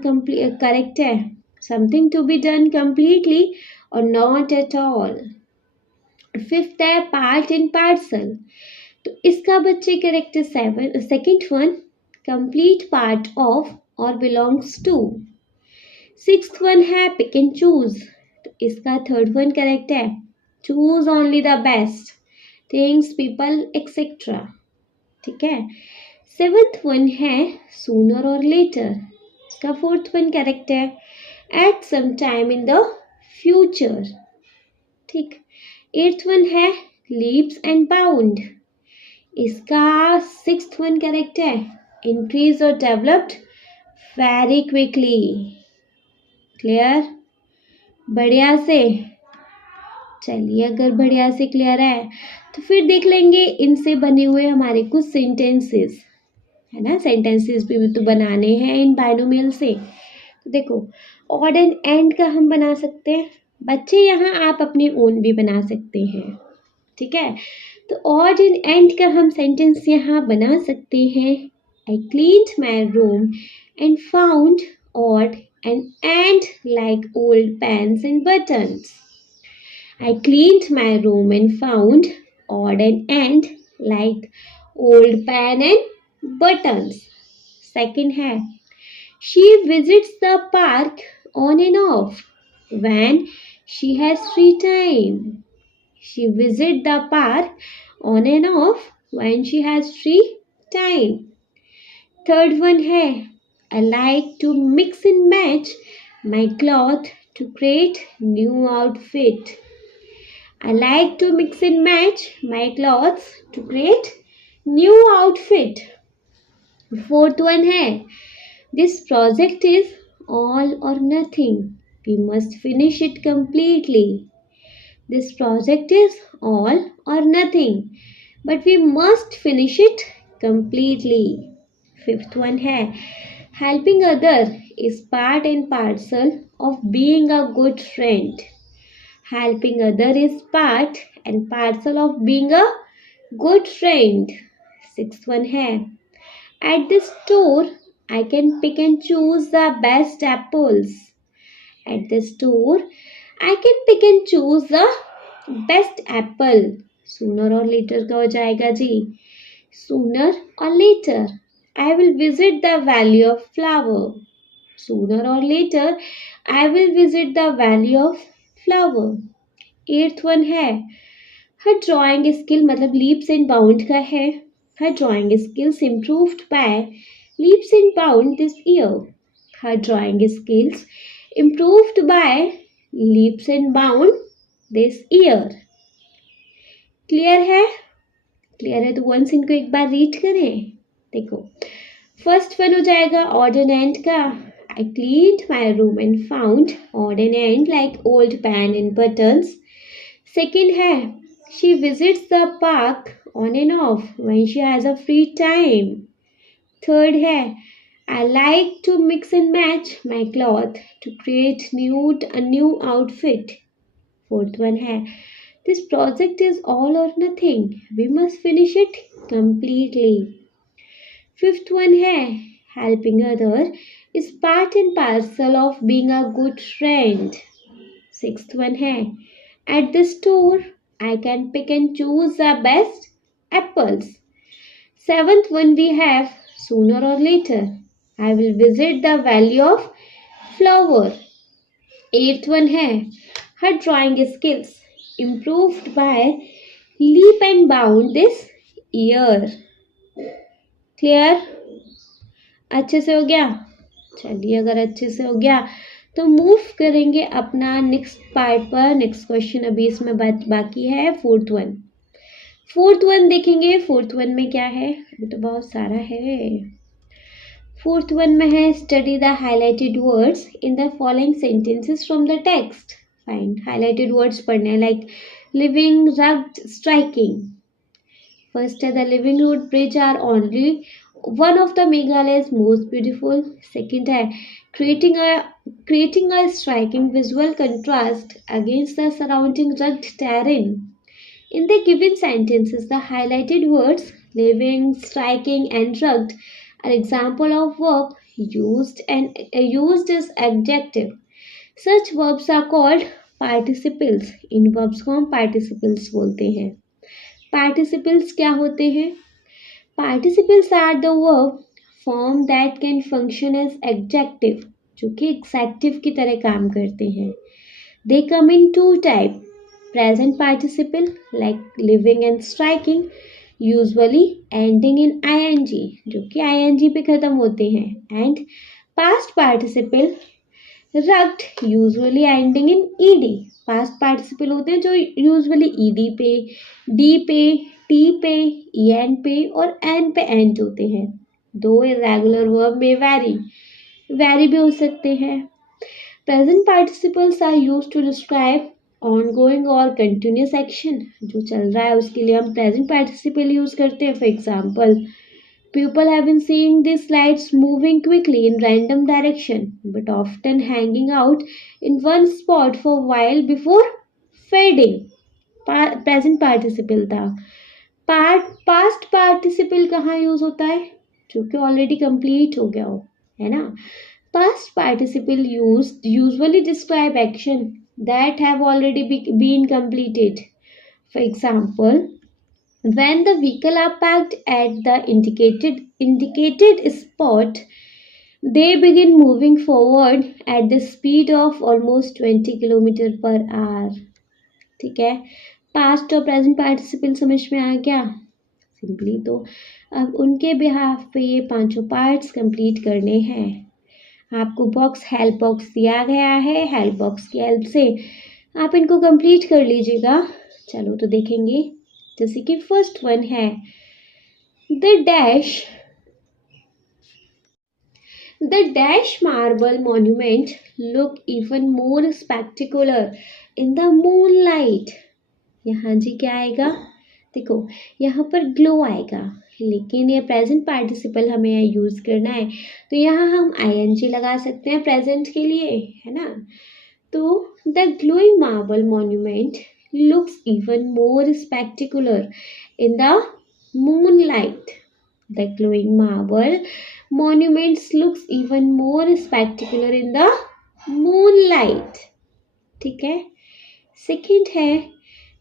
करेक्ट है something to be done completely और नॉट एट ऑल. फिफ्थ है पार्ट एंड पार्सल, तो इसका बच्चे करेक्ट है second one complete part of और बिलोंग्स टू. सिक्स्थ वन है पिक एंड चूज, तो इसका थर्ड वन करेक्ट है choose only the best things, people etcetera. ठीक है, सेवेंथ वन है सूनर और लेटर, इसका फोर्थ वन करेक्ट है at some time in the future. ठीक, एट्थ वन है लीप्स एंड बाउंड, इसका सिक्स्थ वन करेक्ट है इंक्रीज और डेवलप्ड वेरी क्विकली. क्लियर, बढ़िया से. चलिए, अगर बढ़िया से क्लियर है तो फिर देख लेंगे इनसे बने हुए हमारे कुछ सेंटेंसेस, है ना. सेंटेंसेस भी तो बनाने हैं इन बाइनोमियल से. तो देखो, ऑड एंड एंड का हम बना सकते हैं बच्चे, यहाँ आप अपने ओन भी बना सकते हैं. ठीक है, तो ऑड एंड एंड का हम सेंटेंस यहाँ बना सकते हैं. I cleaned my room and found odd and end like old pens and buttons. I cleaned my room and found odd and end like old pen and buttons. Second है, she visits the park on and off when she has free time. She visits the park on and off when she has free time. Third one है, I like to mix and match my cloth to create new outfit. I like to mix and match my clothes to create new outfit. Fourth one है, this project is all or nothing. We must finish it completely. This project is all or nothing, but we must finish it completely. Fifth one है, helping other is part and parcel of being a good friend. Helping other is part and parcel of being a good friend. Sixth one है, at the store I can pick and choose the best apples. At the store I can pick and choose the best apple. Sooner or later का हो जाएगा जी. Sooner or later I will visit the valley of flower. Sooner or later I will visit the valley of flower. Eighth one है, her drawing skill मतलब leaps and bound का है. Her drawing skills improved by leaps and bound this year. Her drawing skills improved by leaps and bound this year. Clear है? Clear है तो once इनको एक बार रीड करें. देखो, फर्स्ट वन हो जाएगा ऑड एंड एंड का. I cleaned my room and found odd and end like old pen and buttons. Second है she visits the park on and off when she has a free time. Third है I like to mix and match my cloth to create a new outfit. Fourth one है this project is all or nothing. We must finish it completely. Fifth one है helping other is part and parcel of being a good friend. Sixth one है at the store I can pick and choose the best apples. Seventh one we have sooner or later I will visit the valley of flower. Eighth one है her drawing skills improved by leap and bound this year. Clear? अच्छे से हो गया? चलिए, अगर अच्छे से हो गया तो मूव करेंगे अपना नेक्स्ट पार्ट पर. नेक्स्ट क्वेश्चन अभी इसमें बाकी है फोर्थ वन देखेंगे. फोर्थ वन में क्या है? अभी तो बहुत सारा है. फोर्थ वन में है study the highlighted words in the following sentences from the text. Fine, highlighted words पढ़ने like living, rugged, striking. First है the living root bridge are only one of the Meghalaya's most beautiful. Second है creating a striking visual contrast against the surrounding rugged terrain. In the given sentences, the highlighted words living, striking, and rugged are example of verb used as adjective. Such verbs are called participles. In verbs को हम participles बोलते हैं. Participles क्या होते हैं? Participles are the verb form that can function as adjective, जो कि adjective की तरह काम करते हैं. They come in two types. Present participle like living and striking usually ending in ing, जो कि ing पे ख़त्म होते हैं. And past participle rugged usually ending in ed. past participle होते हैं जो usually ed पे, d पे, t पे, en पे और n पे end होते हैं. दो irregular verb में vary भी हो सकते हैं. Present participles are used to describe ongoing और continuous action. जो चल रहा है उसके लिए हम present participle यूज करते हैं. For example, people have been seeing these lights moving quickly in random direction but often hanging out in one spot for a while before fading. Present participle था. Past participle कहाँ use होता है? जो कि already complete हो गया हो, है ना. Past participle used usually describe action that have already been completed. For example, when the vehicle are parked at the indicated spot, they begin moving forward at the speed of almost 20 km per hour. ठीक है, past और present participle समझ में आ गया. Simply तो अब उनके behalf पे ये पांचों पार्ट्स कंप्लीट करने हैं. आपको हेल्प बॉक्स दिया गया है. हेल्प बॉक्स की हेल्प से आप इनको कंप्लीट कर लीजिएगा. चलो तो देखेंगे. जैसे कि फर्स्ट वन है the dash marble monument look even more spectacular in the moonlight. यहाँ जी क्या आएगा? देखो, यहाँ पर ग्लो आएगा, लेकिन ये प्रेजेंट पार्टिसिपल हमें यहाँ यूज़ करना है तो यहाँ हम ing लगा सकते हैं प्रेजेंट के लिए, है ना. तो the glowing marble monument looks even more spectacular in the moonlight. The glowing marble monuments looks even more spectacular in the moonlight. ठीक है. सेकेंड है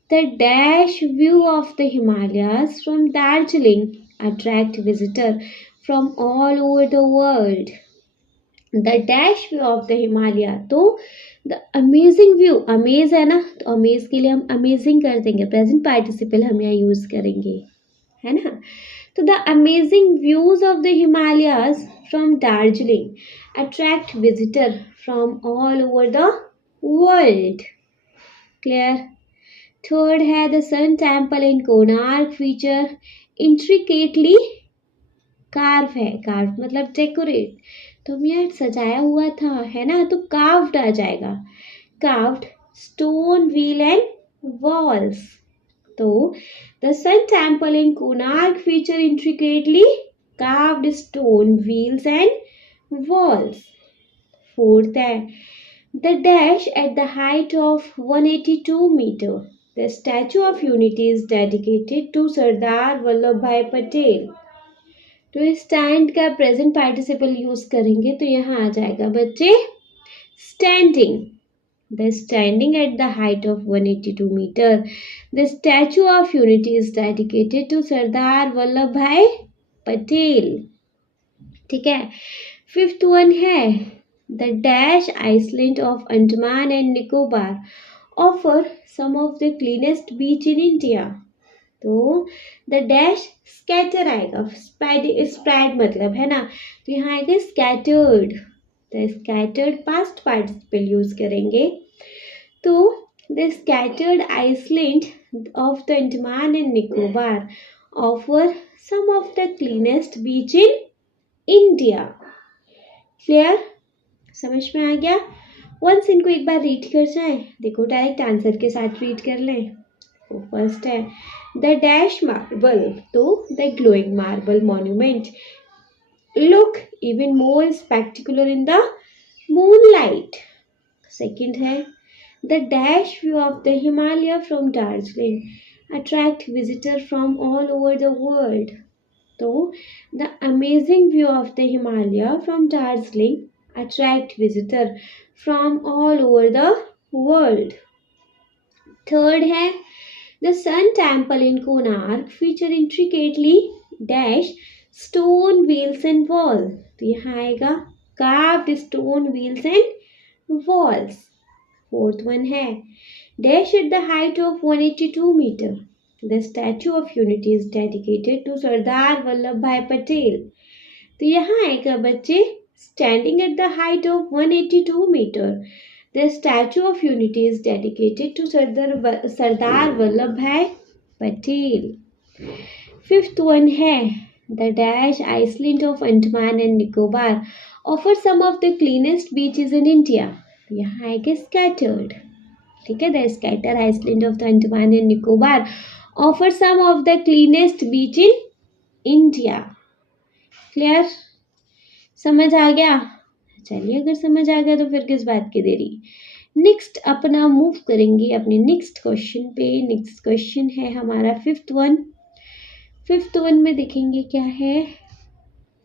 the dash view of the Himalayas from Darjeeling attract visitor from all over the world. The dash view of the Himalaya, तो the amazing view, amaze है ना, तो amaze के लिए हम अमेजिंग कर देंगे. प्रेजेंट पार्टिसिपल हम यहाँ यूज करेंगे, है ना. तो the amazing views of the Himalayas from Darjeeling attract visitor from all over the world. Clear? Third है the sun temple in Konark feature intricately carve है, कार्व मतलब डेकोरेट, तो हम यहाँ सजाया हुआ था है ना, तो कार्व्ड आ जाएगा, carved stone wheel and walls. तो the sun temple in Konark feature intricately carved stone wheels and walls. Fourth है the dash at the height of 182 metre the Statue of Unity is dedicated to Sardar Vallabh Bhai Patel. तो stand का present participle use करेंगे तो यहाँ आ जाएगा बच्चे standing. The standing at the height of 182 metre the Statue of Unity is dedicated to Sardar Vallabh Bhai Patel. ठीक है, फिफ्थ वन है the dash island of Andaman and Nicobar offer some of the cleanest beach in India. तो द डैश स्कैटर आएगा, spread मतलब है ना, तो यहाँ आएगा scattered, the scattered past participle use करेंगे। तो the scattered island of the Andaman and Nicobar offer some of the cleanest beach in India. Clear, समझ में आ गया? वंस इनको एक बार रीड कर जाए, देखो डायरेक्ट आंसर के साथ रीड कर लें। तो फर्स्ट है द डैश मार्बल, तो the glowing marble monument look even more spectacular in the moonlight. Second है the dash view of the Himalaya from Darjeeling attract visitor from all over the world. तो the amazing view of the Himalaya from Darjeeling attract visitor from all over the world. Third है the Sun Temple in Konark feature intricately dash stone wheels and wall. तो यहाँ आएगा carved stone wheels and walls. Fourth one है dash at the height of 182 meter. The Statue of Unity is dedicated to Sardar Vallabh Bhai Patel. तो यहाँ आएगा बच्चे standing at the height of 182 meter, the Statue of Unity is dedicated to Sardar Vallabh Bhai Patel. Fifth one है the dash Iceland of Andaman and Nicobar offer some of the cleanest beaches in India. यहाँ आएगा scattered, ठीक है, the scattered Iceland of the Andaman and Nicobar offer some of the cleanest beach in India. Clear? समझ आ गया? चलिए, अगर समझ आ गया तो फिर किस बात की देरी। नेक्स्ट अपना मूव करेंगे अपने नेक्स्ट क्वेश्चन पे। नेक्स्ट क्वेश्चन है हमारा फिफ्थ वन। फिफ्थ वन में देखेंगे क्या है,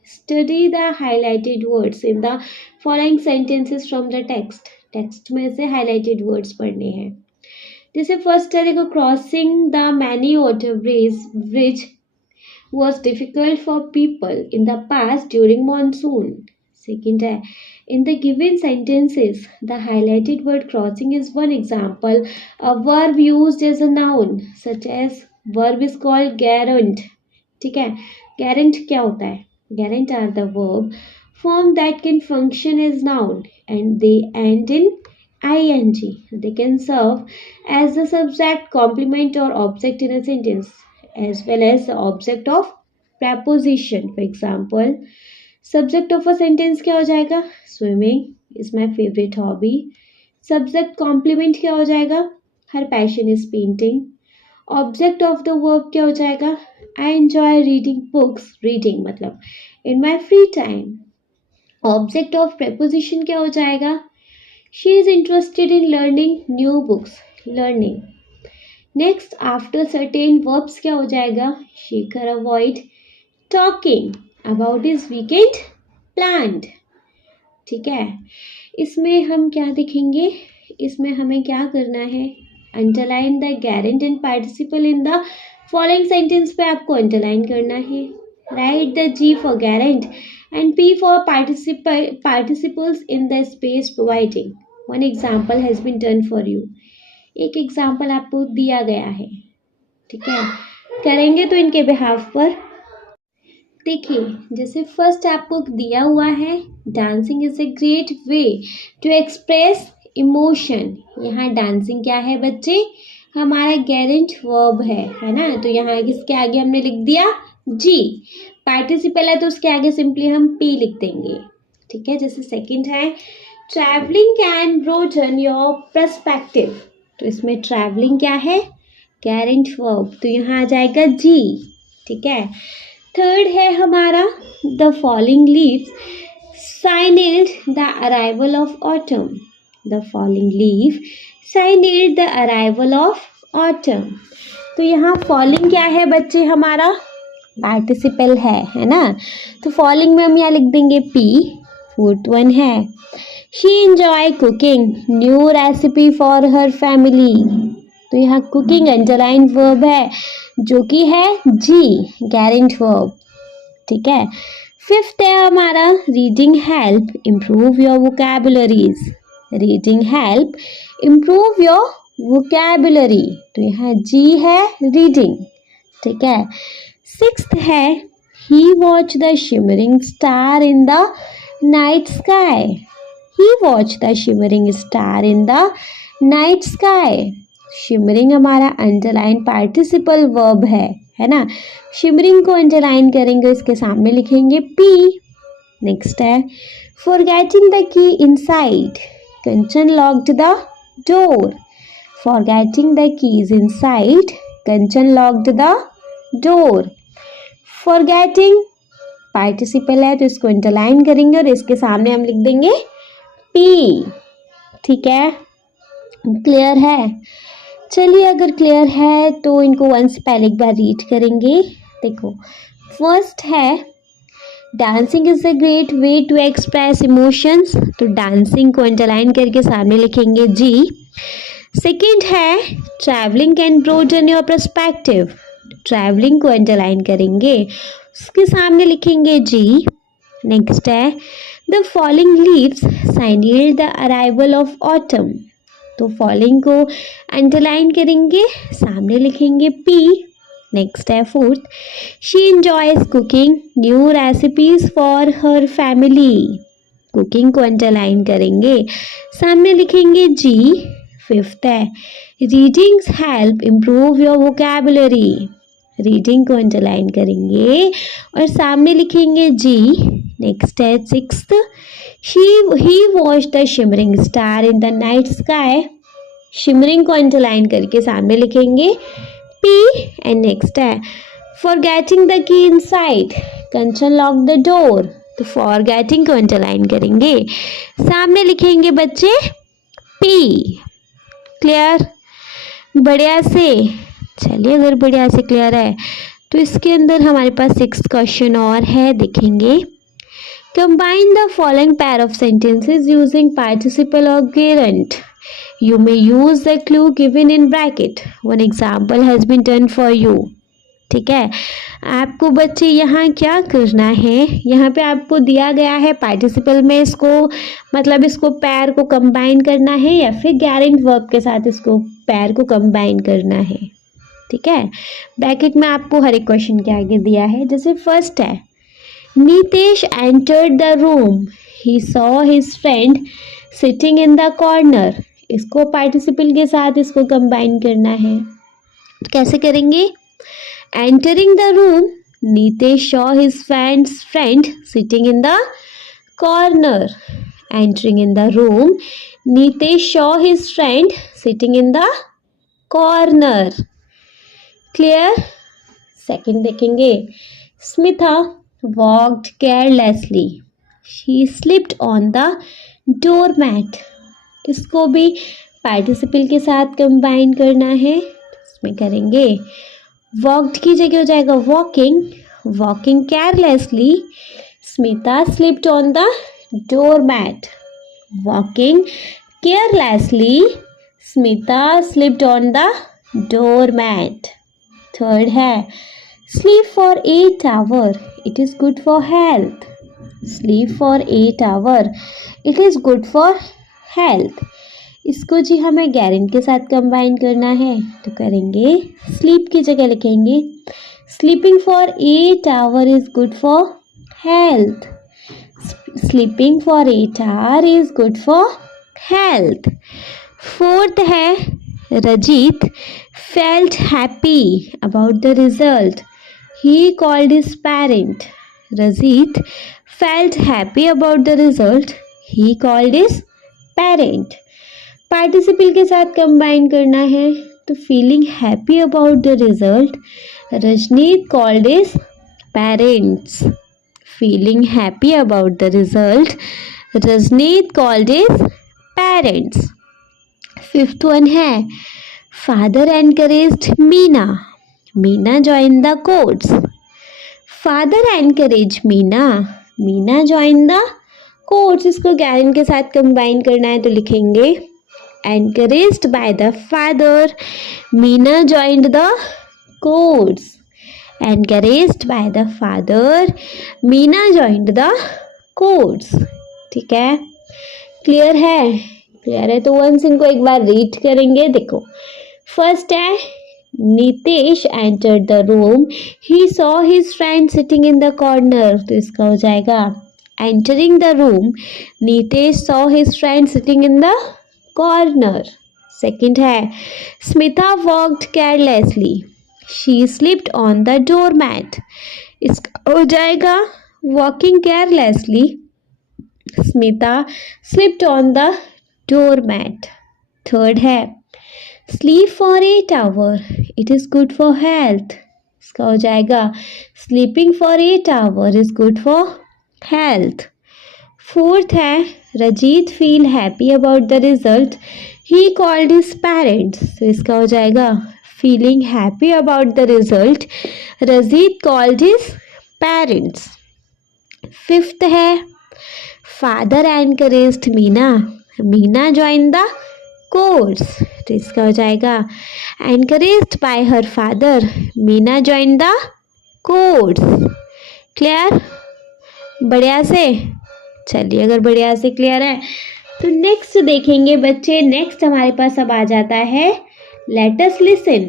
study the highlighted words in the following sentences from the text. Text में से हाईलाइटेड वर्ड्स पढ़ने हैं। जैसे फर्स्ट है देखो, crossing the many water bridge was difficult for people in the past during monsoon. Second है, in the given sentences, the highlighted word crossing is one example. A verb used as a noun, such as verb is called gerund. ठीक है, gerund क्या होता है? Gerund are the verb form that can function as noun and they end in ing. They can serve as the subject, complement or object in a sentence, as well as the object of preposition. For example, subject of a sentence क्या हो जाएगा? Swimming is my favorite hobby. Subject complement क्या हो जाएगा? Her passion is painting. Object of the verb क्या हो जाएगा? I enjoy reading books. Reading मतलब in my free time. Object of preposition क्या हो जाएगा? She is interested in learning new books. Learning. Next after certain verbs क्या हो जाएगा? Shekhar avoid talking about his weekend planned. ठीक है, इसमें हम क्या देखेंगे, इसमें हमें क्या करना है, underline the gerund and participle in the following sentence पे आपको अंडरलाइन करना है। Write the G for gerund and P for participles in the space providing. One example has been done for you. एक एग्जाम्पल आपको दिया गया है, ठीक है, करेंगे तो इनके बिहाफ पर। देखिए, जैसे फर्स्ट आपको दिया हुआ है, dancing is a great way to express emotion. यहाँ डांसिंग क्या है बच्चे? हमारा गेरेंट वर्ब है ना। तो यहाँ किसके आगे हमने लिख दिया जी। पार्टिसिपल है तो उसके आगे सिंपली हम पी लिख देंगे, ठीक है। जैसे सेकंड है travelling can broaden your perspective. तो इसमें ट्रैवलिंग क्या है, गेरेंट वर्ब, तो यहाँ आ जाएगा जी, ठीक है। थर्ड है हमारा the falling leaves signaled the arrival of autumn. The falling leaf signaled the arrival of autumn. तो यहाँ फॉलिंग क्या है बच्चे, हमारा पार्टिसिपल है ना। तो फॉलिंग में हम यहाँ लिख देंगे पी। फोर्थ वन है she enjoy cooking new recipe for her family. तो यहाँ कुकिंग अंडरलाइन वर्ब है जो कि है जी, गेरेंट वर्ब, ठीक है। फिफ्थ है हमारा reading help improve your vocabularies. Reading help improve your vocabulary, तो यहाँ जी है रीडिंग, ठीक है। सिक्स्थ है he watch the shimmering star in the night sky. He watch the shimmering star in the night sky. Shimmering हमारा underline participle verb है ना। Shimmering को अंडरलाइन करेंगे, इसके सामने लिखेंगे पी। नेक्स्ट है forgetting the key inside Kanchan locked the door. Forgetting the keys inside Kanchan locked the door. Forgetting participle है तो इसको अंडरलाइन करेंगे और इसके सामने हम लिख देंगे पी, ठीक है। क्लियर है? चलिए अगर क्लियर है तो इनको वंस पहले एक बार रीड करेंगे। देखो फर्स्ट है dancing is a great way to express emotions. तो डांसिंग को अंडरलाइन करके सामने लिखेंगे जी। सेकंड है travelling can broaden your perspective. Travelling को अंडरलाइन करेंगे, उसके सामने लिखेंगे जी। नेक्स्ट है the falling leaves signal the arrival of autumn. तो फॉलिंग को अंडरलाइन करेंगे, सामने लिखेंगे पी। नेक्स्ट है fourth she enjoys cooking new recipes for her family. Cooking को अंडरलाइन करेंगे, सामने लिखेंगे जी। फिफ्थ है readings help improve your vocabulary. Reading को अंडरलाइन करेंगे और सामने लिखेंगे जी। नेक्स्ट है sixth he watch the shimmering star in the night sky. Shimmering को अंडरलाइन करके सामने लिखेंगे पी। एंड नेक्स्ट है forgetting the key inside Kanchan lock the door. तो फॉरगेटिंग को अंडरलाइन करेंगे, सामने लिखेंगे बच्चे पी। क्लियर? बढ़िया से। चलिए अगर बढ़िया से क्लियर है तो इसके अंदर हमारे पास 6 क्वेश्चन और है, देखेंगे। Combine the following pair of sentences using participle और gerund. You may use the clue given in bracket. One example has been done for you. ठीक है, आपको बच्चे यहाँ क्या करना है, यहाँ पे आपको दिया गया है पार्टिसिपल में इसको मतलब इसको पैर को कंबाइन करना है या फिर gerund वर्ब के साथ इसको पैर को कंबाइन करना है, ठीक है। ब्रैकेट में आपको हर एक क्वेश्चन के आगे दिया है। जैसे फर्स्ट है Nitesh entered the room he saw his friend sitting in the corner. इसको पार्टिसिपल के साथ इसको कंबाइन करना है, तो कैसे करेंगे? Entering the room Nitesh saw his friend sitting in the corner. Entering in the room Nitesh saw his friend sitting in the corner. Clear? Second देखेंगे Smita walked carelessly she slipped on the doormat। इसको भी participle के साथ combine करना है, इसमें करेंगे walked की जगह हो जाएगा walking carelessly Smita slipped on the doormat। walking carelessly Smita slipped on the doormat। Third है sleep for 8 hours it is good for health। sleep for 8 hours it is good for health। इसको जी हमें gerund के साथ combine करना है, तो करेंगे sleep की जगह लिखेंगे sleeping for 8 hours is good for health। sleeping for 8 hours is good for health। Fourth है Rajit felt happy about the result. He called his parent. Rajit felt happy about the result. He called his parent. Participle के साथ combine करना है तो feeling happy about the result Rajneet called his parents. Feeling happy about the result Rajneet called his parents. Fifth one है father encouraged Meena. Meena join the course. Father encourage Meena. Meena join the course. इसको gerund के साथ combine करना है तो लिखेंगे encouraged by the father Meena joined the course. Encouraged by the father Meena joined the course. ठीक है, क्लियर है? क्लियर है तो वंस इनको एक बार रीड करेंगे. देखो फर्स्ट है Nitesh entered the room. He saw his friend sitting in the corner. तो इसका हो जाएगा entering the room Nitesh saw his friend sitting in the corner. Second है Smita walked carelessly. She slipped on the door mat. इसका हो जाएगा walking carelessly Smita slipped on the door mat. Third है sleep for 8 hour. It is good for health. इसका हो जाएगा sleeping for 8 our is good for health. Fourth है Rajeet feel happy about the result. He called his parents. तो इसका हो जाएगा feeling happy about the result Rajeet called his parents. Fifth है father encouraged Meena. Meena join the course. तो इसका हो जाएगा encouraged by her father Meena join the course. Clear? बढ़िया से. चलिए अगर बढ़िया से क्लियर है तो नेक्स्ट देखेंगे बच्चे. नेक्स्ट हमारे पास अब आ जाता है let us listen.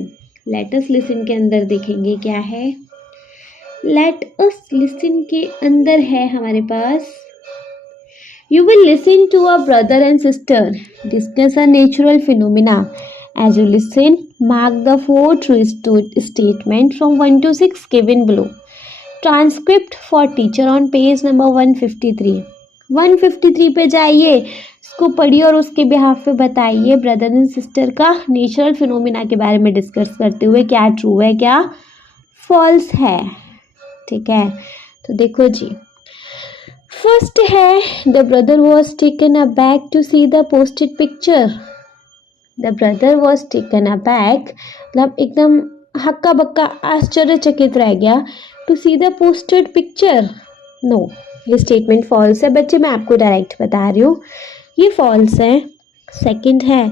Let us listen के अंदर देखेंगे क्या है. लेट अस लिसन के अंदर है हमारे पास you will listen to a brother and sister discuss a natural phenomena. As you listen mark the 4 true statement from 1 to 6 given below. Transcript for teacher on page number 153. 153 पे जाइए, इसको पढ़िए और उसके बिहाफ पे बताइए ब्रदर एंड सिस्टर का natural phenomena के बारे में डिस्कस करते हुए क्या ट्रू है क्या फॉल्स है. ठीक है, तो देखो जी फर्स्ट है the brother was taken aback to see the posted picture. The brother was taken aback मतलब एकदम हक्का बक्का आश्चर्यचकित रह गया to see the posted picture. No, ये स्टेटमेंट फॉल्स है बच्चे. मैं आपको डायरेक्ट बता रही हूँ ये फॉल्स है. सेकंड है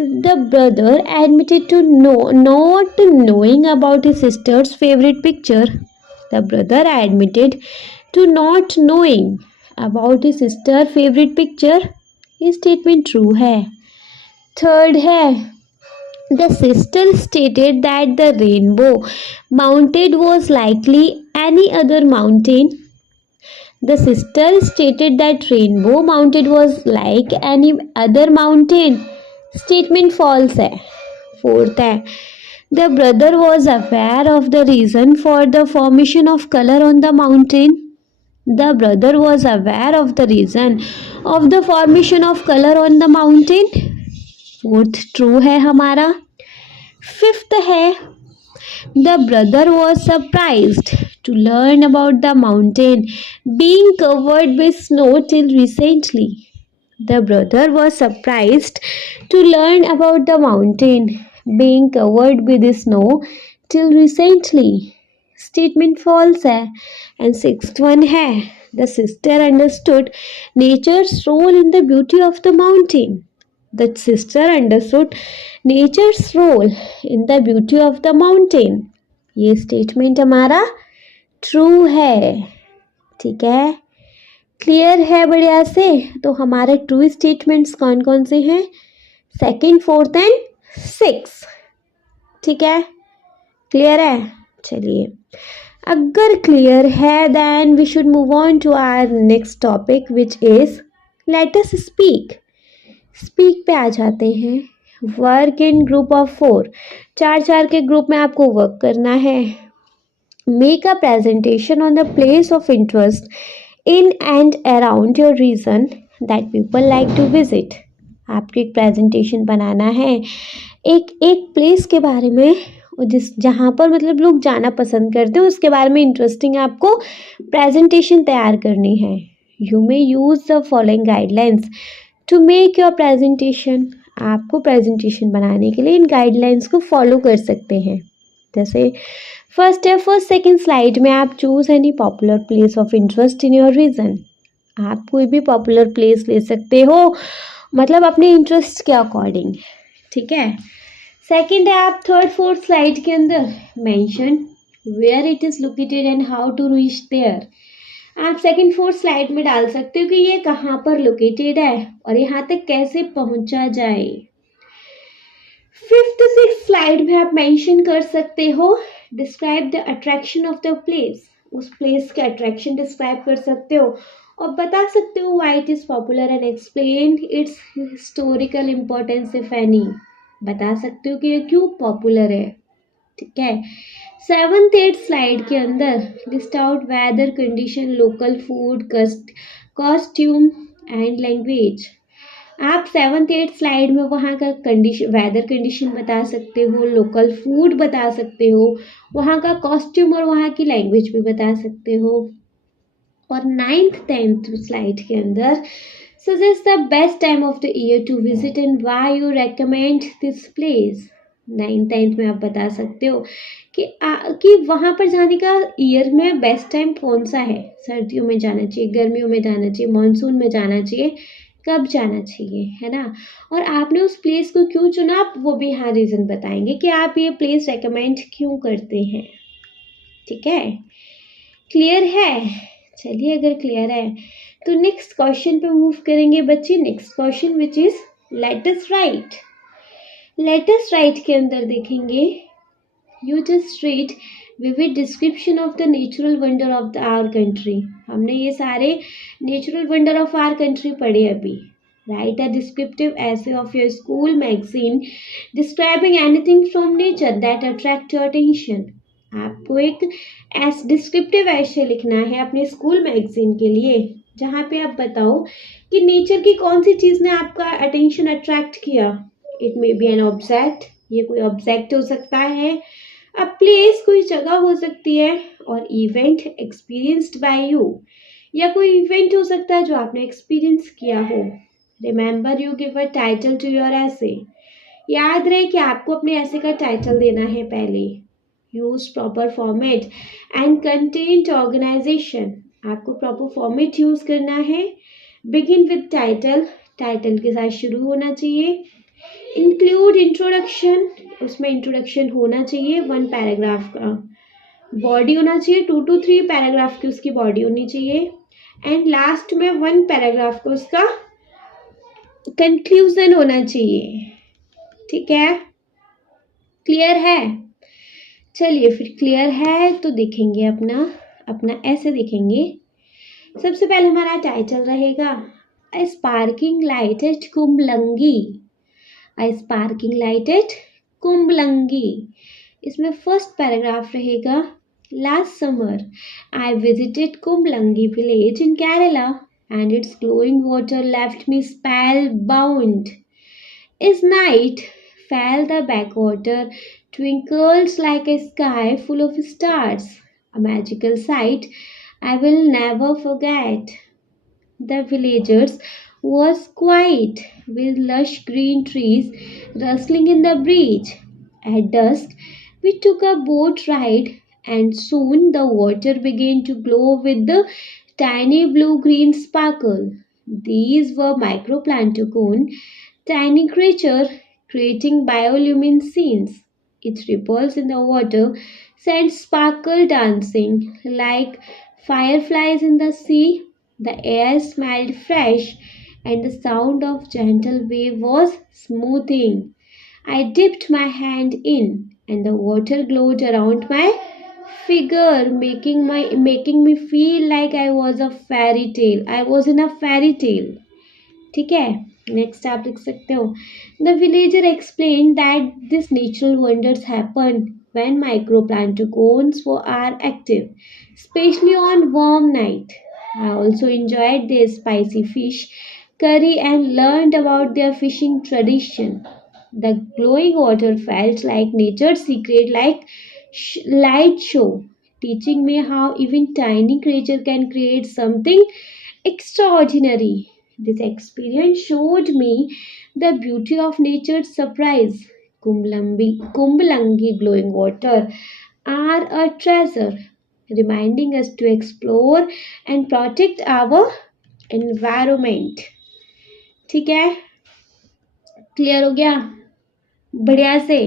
the brother admitted to not knowing about his sister's favourite picture. The brother admitted to not knowing about his sister favourite picture. ये स्टेटमेंट ट्रू है. थर्ड है the sister stated that the rainbow mountain was likely any other mountain. The sister stated that Rainbow Mountain was like any other mountain. Statement false है. Fourth है the brother was aware of the reason for the formation of color on the mountain. The brother was aware of the reason of the formation of color on the mountain. Fourth true है हमारा. Fifth है the brother was surprised to learn about the mountain being covered with snow till recently. The brother was surprised to learn about the mountain being covered with snow till recently. Statement false है. And sixth one है the sister understood nature's role in the beauty of the mountain. The sister understood nature's role in the beauty of the mountain. ये statement हमारा true है. ठीक है, clear है बढ़िया से. तो हमारे ट्रू स्टेटमेंट्स कौन कौन से हैं? Second, fourth and six. ठीक है, क्लियर है. चलिए अगर क्लियर है then we should move on to our next topic which is let us speak. Speak पे आ जाते हैं. वर्क इन ग्रुप ऑफ 4, 4 के ग्रुप में आपको वर्क करना है. Make a presentation on the place of interest in and around your region that people like to visit. आपको एक प्रेजेंटेशन बनाना है एक प्लेस के बारे में, जहाँ पर मतलब लोग जाना पसंद करते हैं उसके बारे में इंटरेस्टिंग आपको प्रेजेंटेशन तैयार करनी है. You may use the following guidelines to make your presentation. आपको प्रेजेंटेशन बनाने के लिए इन गाइडलाइंस को फॉलो कर सकते हैं. जैसे फर्स्ट सेकंड स्लाइड में आप choose any popular place of interest in your region. आप कोई भी पॉपुलर प्लेस ले सकते हो, मतलब अपने इंटरेस्ट के अकॉर्डिंग. ठीक है. सेकंड है आप थर्ड फोर्थ स्लाइड के अंदर mention where it is located and how to reach there. आप सेकंड फोर्थ स्लाइड में डाल सकते हो कि ये कहाँ पर लोकेटेड है और यहाँ तक कैसे पहुँचा जाए. फिफ्थ सिक्स स्लाइड में आप मेंशन कर सकते हो describe the attraction of the place. उस प्लेस के अट्रैक्शन डिस्क्राइब कर सकते हो और बता सकते हो why it is popular and explain it's historical importance if any. बता सकते हो कि ये क्यों पॉपुलर है. ठीक है. सेवन्थ एट स्लाइड के अंदर list out whether condition, local food, costume and language. आप सेवन्थ एट स्लाइड में वहाँ का वेदर कंडीशन बता सकते हो, लोकल फूड बता सकते हो, वहाँ का कॉस्ट्यूम और वहाँ की लैंग्वेज भी बता सकते हो. और नाइन्थ टेंथ स्लाइड के अंदर suggest the best time of the year to visit and why you recommend this place. Ninth tenth में आप बता सकते हो कि वहाँ पर जाने का ईयर में बेस्ट टाइम कौन सा है. सर्दियों में जाना चाहिए, गर्मियों में जाना चाहिए, मानसून में जाना चाहिए, कब जाना चाहिए, है ना. और आपने उस प्लेस को क्यों चुना, आप वो भी यहाँ रीज़न बताएंगे कि आप ये प्लेस रेकमेंड क्यों करते हैं. ठीक है. क्लियर है. चलिए अगर क्लियर है तो नेक्स्ट क्वेश्चन पे मूव करेंगे बच्चे. Next question which is let us write. Let us write के अंदर देखेंगे you just read vivid description of the natural wonder of the our country. हमने ये सारे natural wonder of our country पढ़े अभी. Write a descriptive essay of your school magazine describing anything from nature that attract your attention. आपको एक descriptive ऐसे लिखना है अपने स्कूल मैगजीन के लिए जहाँ पे आप बताओ कि नेचर की कौन सी चीज़ ने आपका अटेंशन अट्रैक्ट किया. It may be an object, ये कोई ऑब्जेक्ट हो सकता है, अ प्लेस कोई जगह हो सकती है, और इवेंट एक्सपीरियंस्ड बाय यू, या कोई इवेंट हो सकता है जो आपने एक्सपीरियंस किया हो. Remember you give a title to your essay. याद रहे कि आपको अपने ऐसे का टाइटल देना है पहले. Use proper format and content organisation. आपको प्रॉपर फॉर्मेट यूज करना है. बिगिन विद टाइटल, टाइटल के साथ शुरू होना चाहिए. इंक्लूड इंट्रोडक्शन, उसमें इंट्रोडक्शन होना चाहिए 1 पैराग्राफ का. बॉडी होना चाहिए 2 to 3 पैराग्राफ की उसकी बॉडी होनी चाहिए. एंड लास्ट में 1 पैराग्राफ को उसका कंक्लूजन होना चाहिए. ठीक है. क्लियर है. चलिए फिर क्लियर है तो देखेंगे अपना ऐसे देखेंगे. सबसे पहले हमारा टाइटल रहेगा a sparking light at Kumbalangi. A sparking light at Kumbalangi. इसमें फर्स्ट पैराग्राफ रहेगा last summer I visited Kumbalangi village in Kerala and its glowing water left me spellbound. Is night fell the backwater twinkles like a sky full of stars, a magical sight I will never forget. The villagers was quiet with lush green trees rustling in the breeze. At dusk we took a boat ride and soon the water began to glow with the tiny blue-green sparkle. These were microplanktocon, tiny creature creating bioluminescence. Its ripples in the water sent sparkle dancing like fireflies in the sea. The air smelled fresh and the sound of gentle wave was smoothing. I dipped my hand in and the water glowed around my figure, making me feel like I was in a fairy tale. ठीक है. Next आप लिख सकते हो, the villager explain that this natural wonders happen when microplankton are active, especially on warm night. I also enjoyed their spicy fish curry and learned about their fishing tradition. The glowing water felt like nature's secret, like light show, teaching me how even tiny creature can create something extraordinary. This experience showed me the beauty of nature's surprise. Kumbalangi glowing water are a treasure, reminding us to explore and protect our environment. ठीक है, clear हो गया बढ़िया से?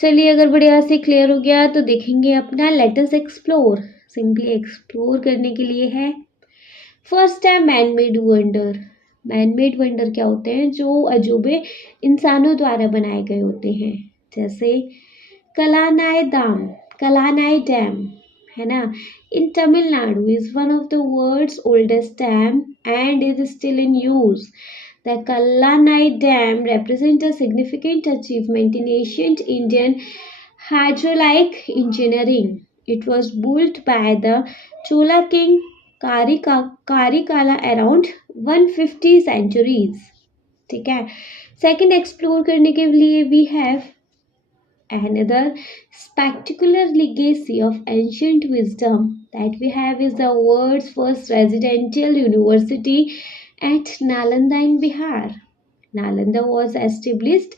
चलिए, अगर बढ़िया से क्लियर हो गया तो देखेंगे अपना let us explore. Simply explore करने के लिए है। फर्स्ट है man made wonder. Man made wonder क्या होते हैं? जो अजूबे इंसानों द्वारा बनाए गए होते हैं, जैसे कलानाई डैम है ना, in Tamil Nadu is one of the world's oldest dam and is still in use. The Kallanai Dam represents a significant achievement in ancient Indian hydraulic engineering. It was built by the Chola king Karikala around 150 centuries. ठीक है, second explore करने के लिए we have another spectacular legacy of ancient wisdom that we have is the world's first residential university at Nalanda in Bihar. Nalanda was established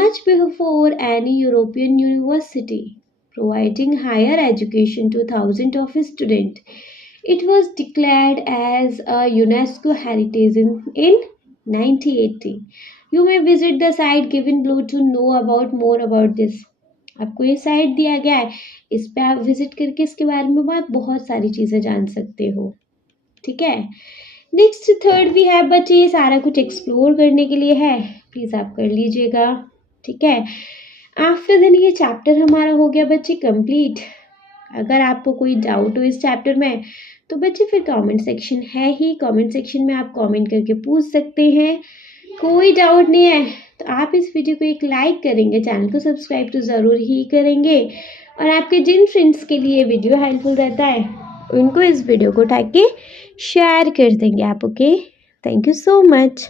much before any European university, providing higher education to thousands of students. It was declared as a UNESCO heritage in 1980. You may visit the site given below to know about more about this. आपको ये site दिया गया है, इस पे आप visit करके इसके बारे में आप बहुत सारी चीज़ें जान सकते हो। ठीक है, नेक्स्ट थर्ड भी है बच्चे, ये सारा कुछ एक्सप्लोर करने के लिए है, प्लीज़ आप कर लीजिएगा। ठीक है, आफ्टर देन ये चैप्टर हमारा हो गया बच्चे कंप्लीट। अगर आपको कोई डाउट हो इस चैप्टर में तो बच्चे फिर कमेंट सेक्शन है ही, कमेंट सेक्शन में आप कमेंट करके पूछ सकते हैं। कोई डाउट नहीं है तो आप इस वीडियो को एक लाइक करेंगे, चैनल को सब्सक्राइब तो ज़रूर ही करेंगे, और आपके जिन फ्रेंड्स के लिए वीडियो हेल्पफुल रहता है उनको इस वीडियो को उठा के शेयर कर देंगे आप। Okay, thank you so much.